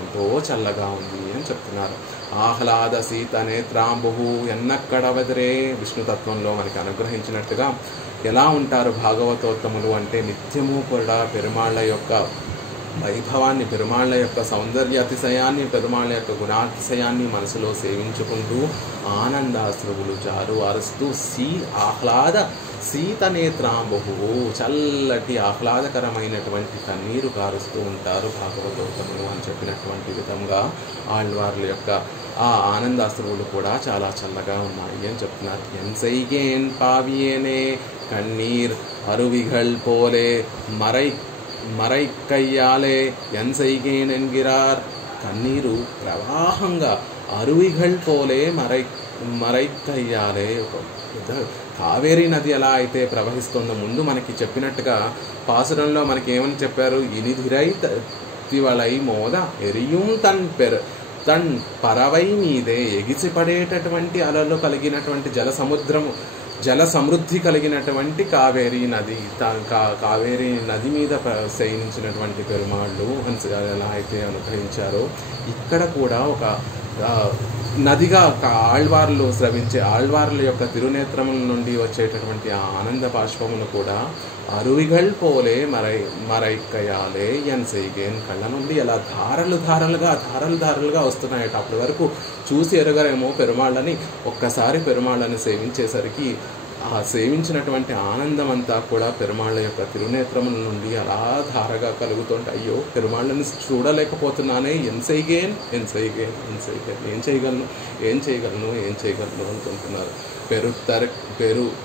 ఎంతో చల్లగా ఉంది అని చెప్తున్నారు. ఆహ్లాద సీత నేత్రాంబుహు ఎన్నక్కడ వదిరే. విష్ణుతత్వంలో మనకి అనుగ్రహించినట్టుగా ఎలా ఉంటారు భాగవతోత్తములు అంటే నిత్యము కూడా పెరుమాళ్ళ యొక్క వైభవాన్ని, పెరుమాళ్ళ యొక్క సౌందర్య అతిశయాన్ని, పెరుమాళ్ళ యొక్క గుణాతిశయాన్ని మనసులో సేవించుకుంటూ ఆనందాశ్రువులు జారువారుస్తూ ఆహ్లాద శీతనేత్రాంబుహు, చల్లటి ఆహ్లాదకరమైనటువంటి కన్నీరు కారుస్తూ ఉంటారు భాగవతోత్తములు అని చెప్పినటువంటి విధంగా ఆళ్వార్ల యొక్క ఆ ఆనందాశ్రువులు కూడా చాలా చల్లగా ఉన్నాయి అని చెప్తున్నారు. ఎన్సైగేన్ పావియేనే కన్నీర్ అరువిగల్ పోలే మరైక్కయ్యాలే ఎన్సైగేన్ ఎన్గిరార్. కన్నీరు ప్రవాహంగా అరువిగల్ పోలే మరైక్కయ్యాలే. కావేరీ నది ఎలా అయితే ప్రవహిస్తుందో ముందు మనకి చెప్పినట్టుగా పాసురంలో మనకి ఏమని చెప్పారు, ఇనిధిరై తివళై మోద ఎరియుం తన్ పరవై మీదే, ఎగిసిపడేటటువంటి అలలు కలిగినటువంటి జల సమృద్ధి కలిగినటువంటి కావేరీ నది, కావేరీ నది మీద శయనించినటువంటి పెరుమాళ్ళు ఎలా అయితే అనుగ్రహించారో ఇక్కడ కూడా ఒక నదిగా ఆళ్వార్లు స్రవించే ఆళ్వార్ల యొక్క తిరునేత్రముల నుండి వచ్చేటటువంటి ఆ ఆనంద బాష్పమును కూడా అరువిగల్ పోలే మరైక్కయాలే ఎన్సైగేన్, కళ్ళ నుండి ఎలా ధారలు ధారలుగా వస్తున్నాయట. అప్పటి వరకు చూసి ఎరగరేమో పెరుమాళ్ళని, ఒక్కసారి పెరుమాళ్ళని సేవించేసరికి ఆ సేవించినటువంటి ఆనందం అంతా కూడా పెరుమాళ్ళ యొక్క తిరునేత్రముల నుండి అలా ధారగా కలుగుతుంటే, అయ్యో పెరుమాళ్ళని చూడలేకపోతున్నానే, ఎన్సైగేన్ ఏం చేయగలను అనుకుంటున్నారు.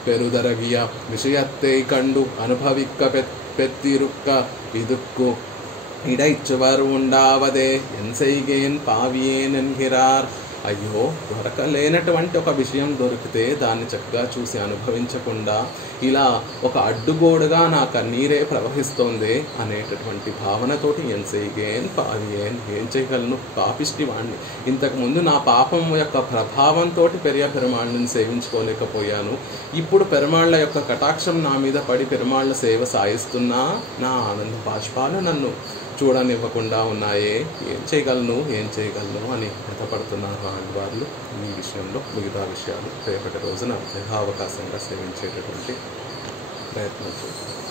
పెరుదరగియ విషయత్తే కండు అనుభవిక్క పెత్తిరుక్క ఇదుక్కు ఇడైచ్చువరు ఉండావదే ఎన్సైగేన్ పావియేన్ ఎన్గిరార్. అయ్యో దొరకలేనటువంటి ఒక విషయం దొరికితే దాన్ని చక్కగా చూసి అనుభవించకుండా ఇలా ఒక అడ్డుగోడుగా నా కన్నీరే ప్రవహిస్తోంది అనేటటువంటి భావనతోటి ఎన్సైగేన్ పావియేన్, ఏం చేయగలను, పాపిష్టి వాణ్ణి. ఇంతకుముందు నా పాపం యొక్క ప్రభావంతో పెరుమాళ్ళని సేవించుకోలేకపోయాను. ఇప్పుడు పెరుమాళ్ళ యొక్క కటాక్షం నా మీద పడి పెరుమాళ్ళ సేవ సాయిస్తున్నా నా ఆనంద బాష్పాలు నన్ను చూడనివ్వకుండా ఉన్నాయే, ఏం చేయగలను అని వ్యథపడుతున్నారు ఆళ్వార్లు. ఈ విషయంలో మిగతా విషయాలు రేపటి రోజున యథావకాశంగా సేవించేటటువంటి ప్రయత్నం చేస్తారు.